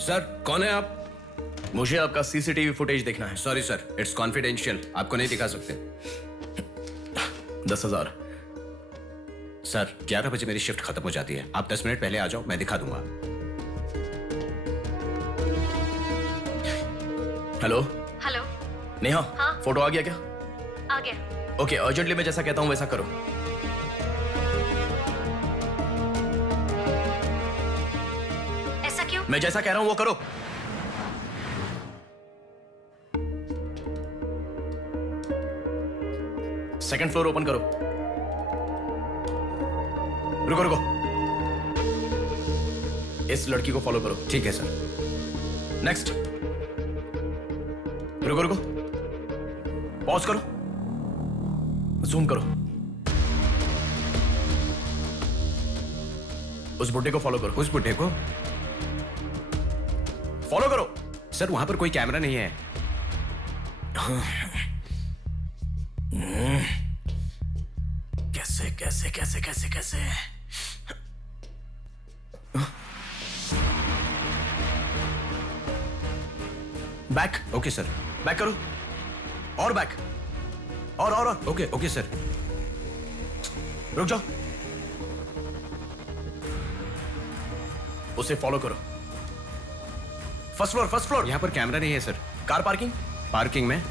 सर, कौन है आप? मुझे आपका सीसीटीवी फुटेज देखना है। सॉरी सर, इट्स कॉन्फिडेंशियल, आपको नहीं दिखा सकते। 10,000। सर, 11 बजे मेरी शिफ्ट खत्म हो जाती है, आप 10 मिनट पहले आ जाओ, मैं दिखा दूंगा। Hello hello. नेहा, हाँ? फोटो आ गया क्या? आ गया। ओके, अर्जेंटली मैं जैसा कहता हूँ वैसा करो। ऐसा क्यों? मैं जैसा कह रहा हूँ वो करो। सेकंड फ्लोर ओपन करो। रुको रुको, इस लड़की को फॉलो करो। ठीक है सर। नेक्स्ट। रुको रुको, पॉज करो, जूम करो। उस बुड्ढे को फॉलो करो। उस बुड्ढे को फॉलो करो। सर, वहां पर कोई कैमरा नहीं है। कैसे कैसे कैसे कैसे कैसे? बैक। Okay sir. बैक करो, और बैक, और ओके ओके सर। रुक जाओ, उसे फॉलो करो। First floor, first floor. यहाँ पर कैमरा नहीं है सर। Car parking. पार्किंग में।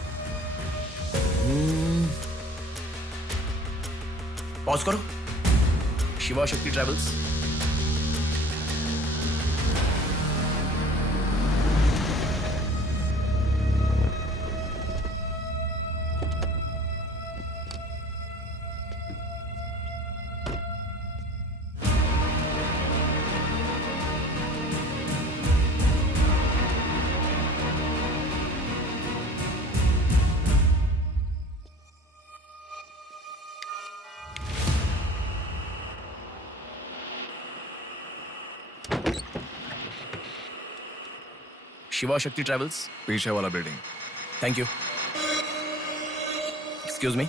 पॉज करो। शिवा शक्ति ट्रैवल्स। शिवा शक्ति ट्रैवल्स, पीछे वाला building. Thank you. Excuse me.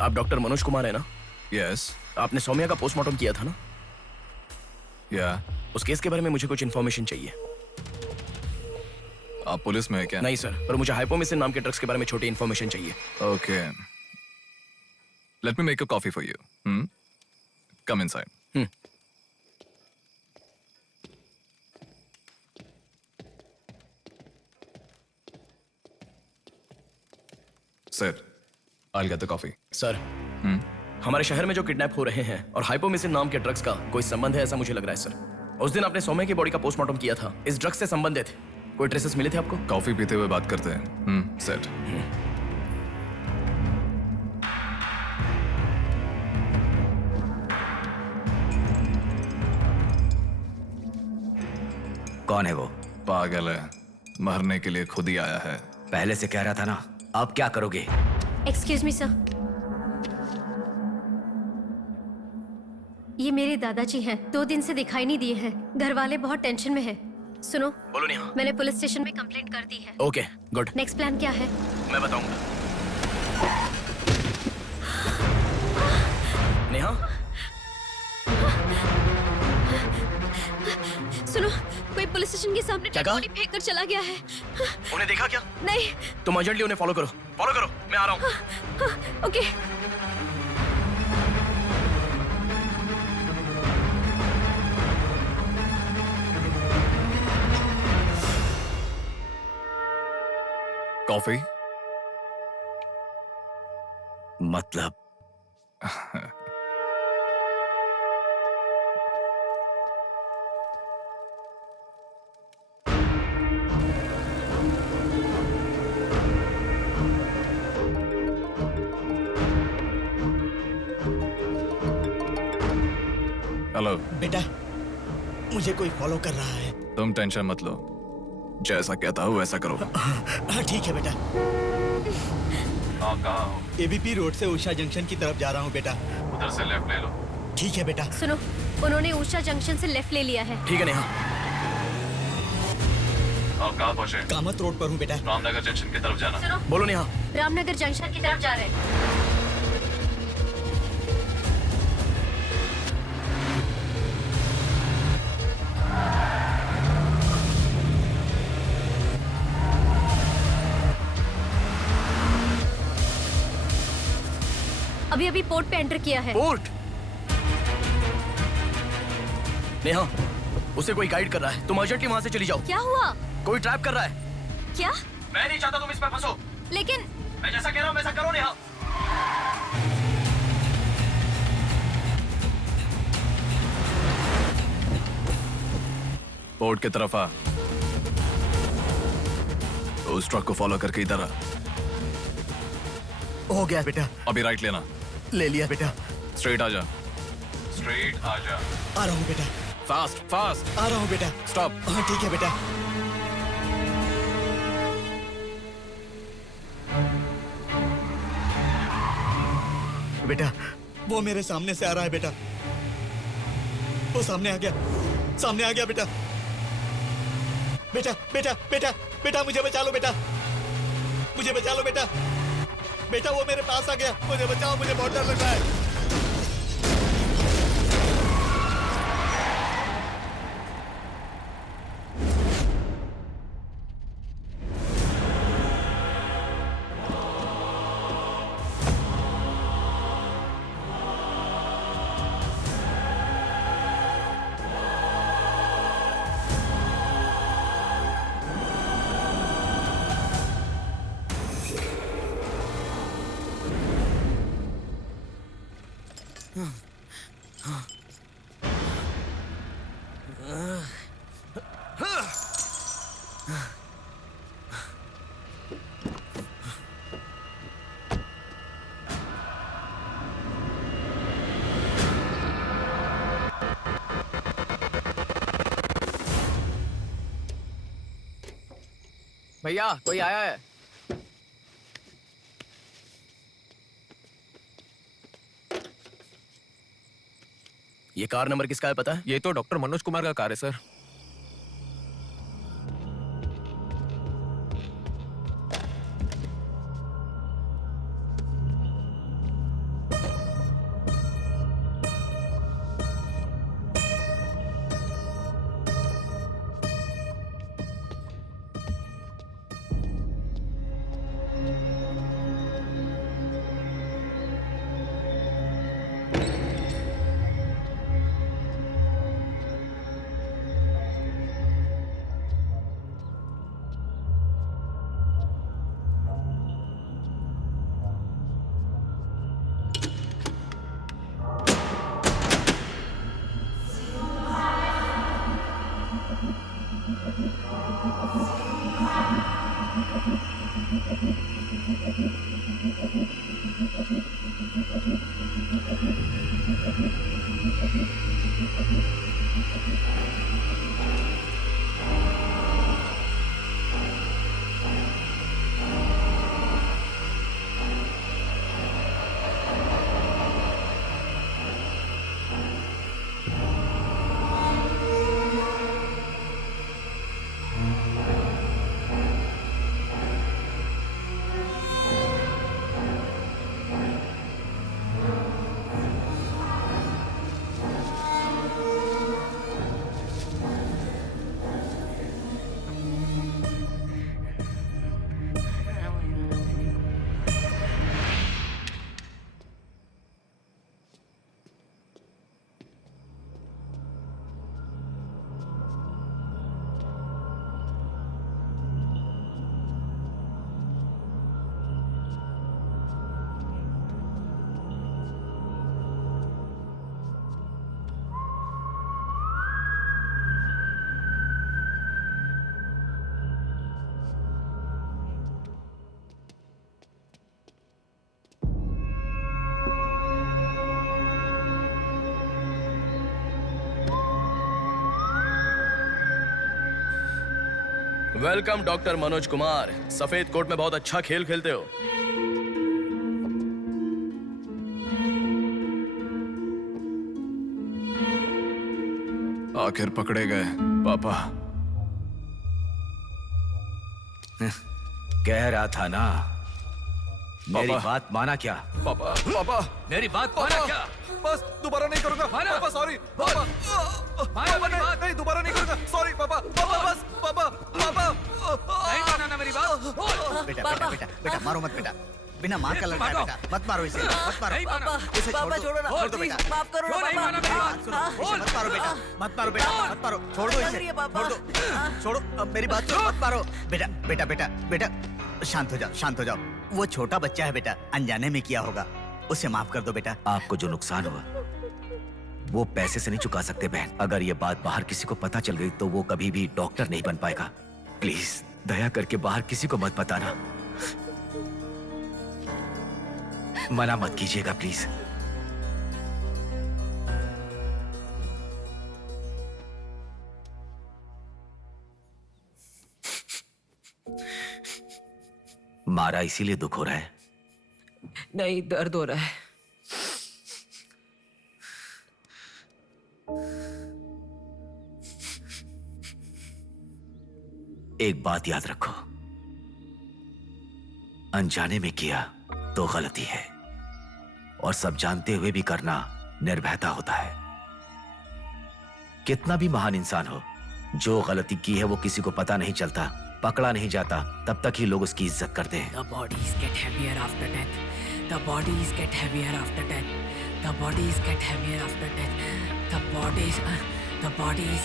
आप डॉक्टर मनोज कुमार है ना? यस। आपने सौम्या का पोस्टमार्टम किया था ना? या। उस केस के बारे में मुझे कुछ इन्फॉर्मेशन चाहिए। आप पुलिस में है क्या? नहीं सर, पर मुझे हाइपोमेसिन नाम के ड्रग्स के बारे में छोटी इन्फॉर्मेशन चाहिए। Okay, let me make a coffee for you. Come inside. Sir, I'll get the coffee. Sir, हमारे शहर में जो किडनैप हो रहे हैं और हाइपोमेसिन नाम के ड्रग्स का कोई संबंध है ऐसा मुझे लग रहा है सर। उस दिन आपने सौम्या की बॉडी का पोस्टमार्टम किया था, इस ड्रग्स से संबंधित कोई ट्रेसेस मिले थे आपको? कॉफी पीते हुए बात करते हैं। सेट। कौन है वो? पागल है, मरने के लिए खुद ही आया है। पहले से कह रहा था ना। अब क्या करोगे? एक्सक्यूज मी सर, ये मेरे दादाजी हैं, 2 दिन से दिखाई नहीं दिए हैं। घर वाले बहुत टेंशन में हैं। सुनो, बोलो नेहा। मैंने पुलिस स्टेशन में कंप्लेंट कर दी है। Okay good. नेक्स्ट प्लान क्या है? मैं बताऊंगा। नेहा सुनो, कोई पुलिस स्टेशन के सामने क्या डेड कहा? बॉडी फेंक कर चला गया है। उन्हें देखा क्या? नहीं। तुम अर्जेंटली उन्हें फॉलो करो। फॉलो करो, मैं आ रहा हूँ। ओके। कॉफी? मतलब हेलो। बेटा, मुझे कोई फॉलो कर रहा है। तुम टेंशन मत लो, जैसा कहता हूँ वैसा करो। हाँ ठीक है बेटा। आप कहाँ हो? एबीपी रोड से उषा जंक्शन की तरफ जा रहा हूँ बेटा। उधर से लेफ्ट ले लो। ठीक है बेटा। सुनो, उन्होंने उषा जंक्शन से लेफ्ट ले लिया है। ठीक है नेहा। आप कहाँ पहुँचे? कामत रोड पर हूँ बेटा। रामनगर जंक्शन की तरफ जाना। सुनो, बोलो नेहा। रामनगर जंक्शन की तरफ जा रहे हैं। अभी पोर्ट पे एंटर किया है। पोर्ट? नेहा, उसे कोई गाइड कर रहा है। तुम अर्जेंटली वहां से चली जाओ। क्या हुआ? कोई ट्रैप कर रहा है। क्या? मैं नहीं चाहता तुम इस पर फंसो। लेकिन मैं जैसा कह रहा हूँ वैसा करो नेहा। पोर्ट की तरफ आ। उस ट्रक को फॉलो करके इधर आ। हो गया बेटा। अभी राइट लेना। ले लिया बेटा। स्ट्रेट आ जा। स्ट्रेट आ जा। आ रहा हूँ बेटा। Fast fast. आ रहा हूँ बेटा। स्टॉप। हाँ ठीक है बेटा। बेटा, वो मेरे सामने से आ रहा है बेटा। वो सामने आ गया। सामने आ गया बेटा। बेटा बेटा बेटा बेटा मुझे बचा लो बेटा। मुझे बचा लो बेटा। बेटा वो मेरे पास आ गया। मुझे बचाओ, मुझे बहुत डर लग रहा है। भैया कोई आया है। ये कार नंबर किसका है पता है? ये तो डॉक्टर मनोज कुमार का कार है sir. Welcome doctor Manoj Kumar. सफेद कोट में बहुत अच्छा खेल खेलते हो। आखिर पकड़े गए पापा। कह रहा था ना, मेरी बात माना क्या? पापा पापा मेरी बात माना क्या? बस दोबारा नहीं करूंगा पापा, सॉरी पापा। पापा नहीं दोबारा नहीं करूंगा, सॉरी पापा। पापा बस पापा पापा नहीं माना ना मेरी बात। बेटा बेटा बेटा बेटा मारो मत बेटा, बिना माँ का लड़का है बेटा, मत मारो इसे, मत मारो। इसे छोड़ दो, छोड़ दो बेटा, माफ करो ना पापा। मत मारो बेटा, मत मारो बेटा, मत मारो, छोड़ दो इसे, छोड़ दो, छोड़ो, अब मेरी बात सुनो, मत मारो। बेटा बेटा बेटा बेटा शांत हो जाओ, शांत हो जाओ। वो छोटा बच्चा है बेटा, अनजाने में किया होगा, उसे माफ कर दो बेटा। आपको जो नुकसान हुआ वो पैसे से नहीं चुका सकते बहन। अगर ये बात बाहर किसी को पता चल गई तो वो कभी भी डॉक्टर नहीं बन पाएगा। प्लीज दया करके बाहर किसी को मत बताना, मना मत कीजिएगा प्लीज। मारा इसीलिए दुख हो रहा है? नहीं, दर्द हो रहा है। एक बात याद रखो, अनजाने में किया तो गलती है, और सब जानते हुए भी करना निर्भयता होता है। कितना भी महान इंसान हो, जो गलती की है वो किसी को पता नहीं चलता, पकड़ा नहीं जाता, तब तक ही लोग उसकी इज्जत करते हैं। The bodies get heavier after death. The bodies get heavier after death. The bodies get heavier after death. The bodies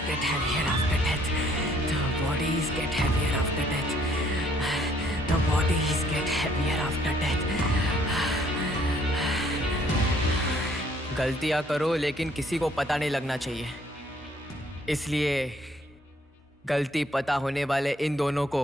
get heavier after death. The bodies get heavier after death. The bodies get heavier after death. गलतियां करो लेकिन किसी को पता नहीं लगना चाहिए, इसलिए गलती पता होने वाले इन दोनों को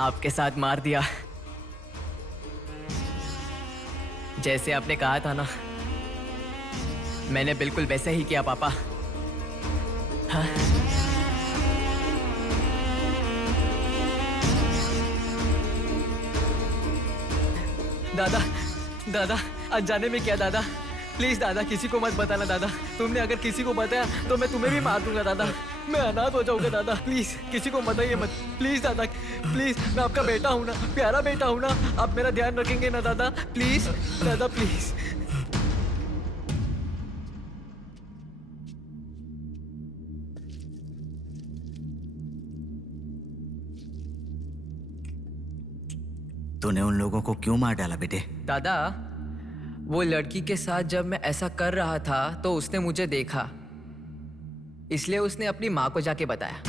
आपके साथ मार दिया। जैसे आपने कहा था ना, मैंने बिल्कुल वैसे ही किया पापा। हाँ? दादा दादा अनजाने में किया दादा, प्लीज दादा किसी को मत बताना दादा। तुमने अगर किसी को बताया तो मैं तुम्हें भी मार दूंगा दादा, मैं अनाथ हो जाऊंगा दादा। प्लीज किसी को बताइए मत, प्लीज दादा, प्लीज। मैं आपका बेटा हूं ना, प्यारा बेटा हूं ना, आप मेरा ध्यान रखेंगे ना दादा? प्लीज दादा प्लीज। तूने उन लोगों को क्यों मार डाला बेटे? दादा वो लड़की के साथ जब मैं ऐसा कर रहा था तो उसने मुझे देखा, इसलिए उसने अपनी माँ को जाके बताया।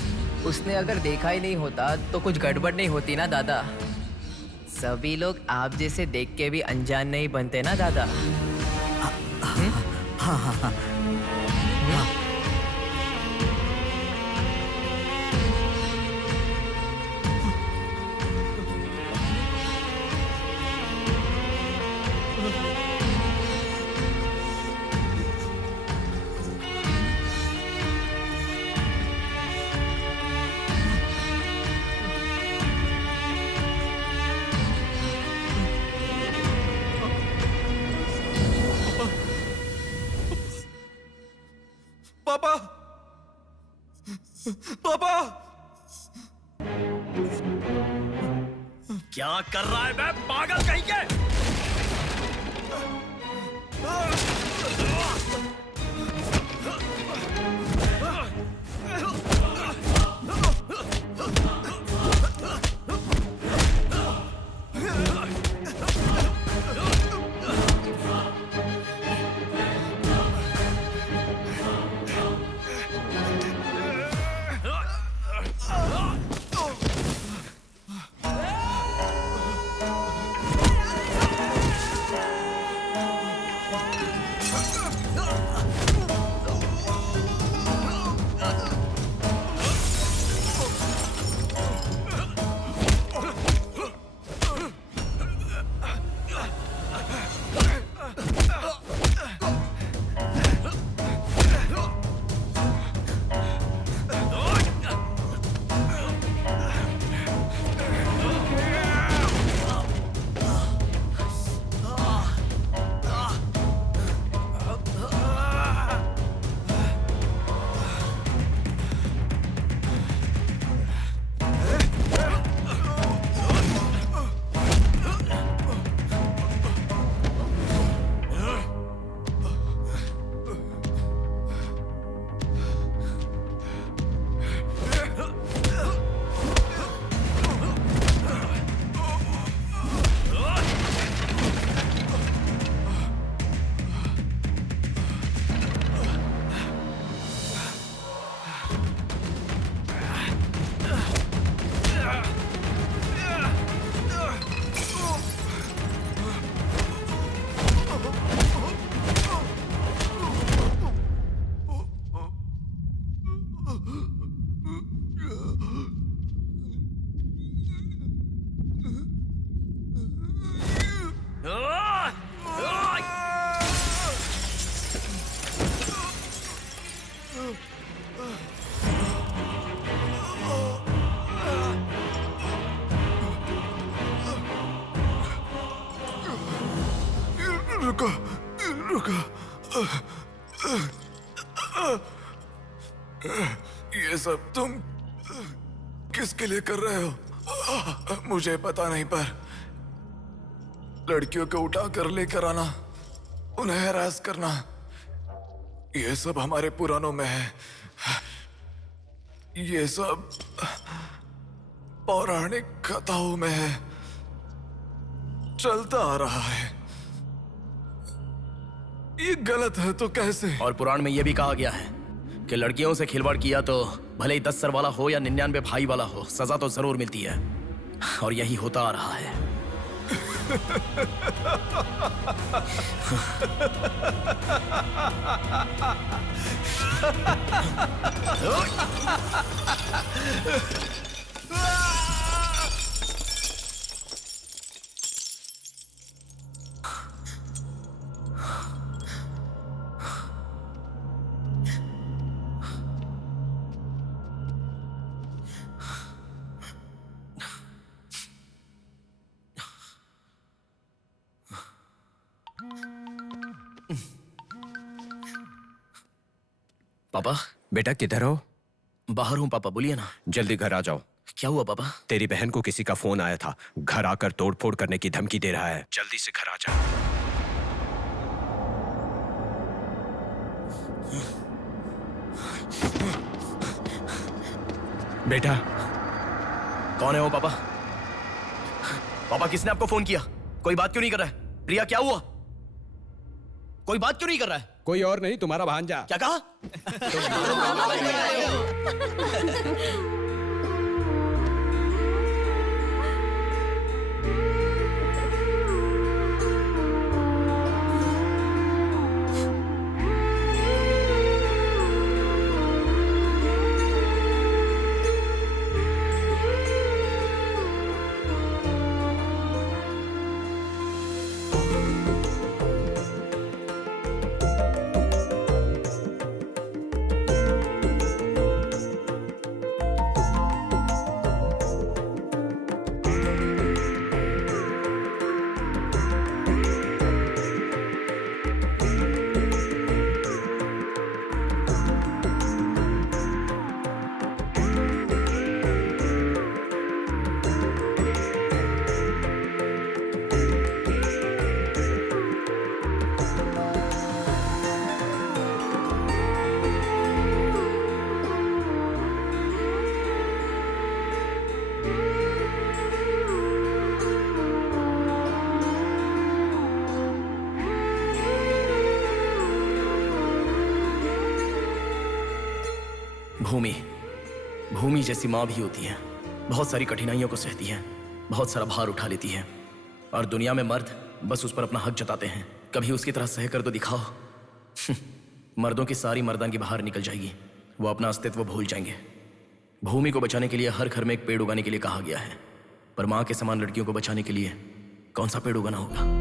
उसने अगर देखा ही नहीं होता तो कुछ गड़बड़ नहीं होती ना दादा। सभी लोग आप जैसे देख के भी अनजान नहीं बनते ना दादा। हाँ हाँ हाँ। पापा पापा क्या कर रहा है मैं पागल कहीं के? रुको रुको। ये सब तुम किसके लिए कर रहे हो? मुझे पता नहीं, पर लड़कियों को उठा कर लेकर आना, उन्हें हैरास करना, ये सब हमारे पुराणों में है। ये सब पौराणिक कथाओं में है, चलता आ रहा है। ये गलत है तो कैसे? और पुराण में यह भी कहा गया है कि लड़कियों से खिलवाड़ किया तो भले ही 10 सर वाला हो या 99 भाई वाला हो, सजा तो जरूर मिलती है। और यही होता आ रहा है। पापा। बेटा किधर हो? बाहर हूँ पापा, बोलिए ना। जल्दी घर आ जाओ। क्या हुआ पापा? तेरी बहन को किसी का फोन आया था, घर आकर तोड़फोड़ करने की धमकी दे रहा है। जल्दी से घर आ जा। बेटा। कौन है वो पापा? पापा किसने आपको फोन किया? कोई बात क्यों नहीं कर रहा है? प्रिया क्या हुआ? कोई बात क्यों नहीं कर रहा है? कोई और नहीं, तुम्हारा भांजा। क्या कहा? भूमि जैसी माँ भी होती है, बहुत सारी कठिनाइयों को सहती है, बहुत सारा भार उठा लेती है। और दुनिया में मर्द बस उस पर अपना हक जताते हैं। कभी उसकी तरह सह कर तो दिखाओ। मर्दों की सारी मर्दांगी बाहर निकल जाएगी, वो अपना अस्तित्व भूल जाएंगे। भूमि को बचाने के लिए हर घर में एक पेड़ उगाने के लिए कहा गया है, पर माँ के समान लड़कियों को बचाने के लिए कौन सा पेड़ उगाना होगा?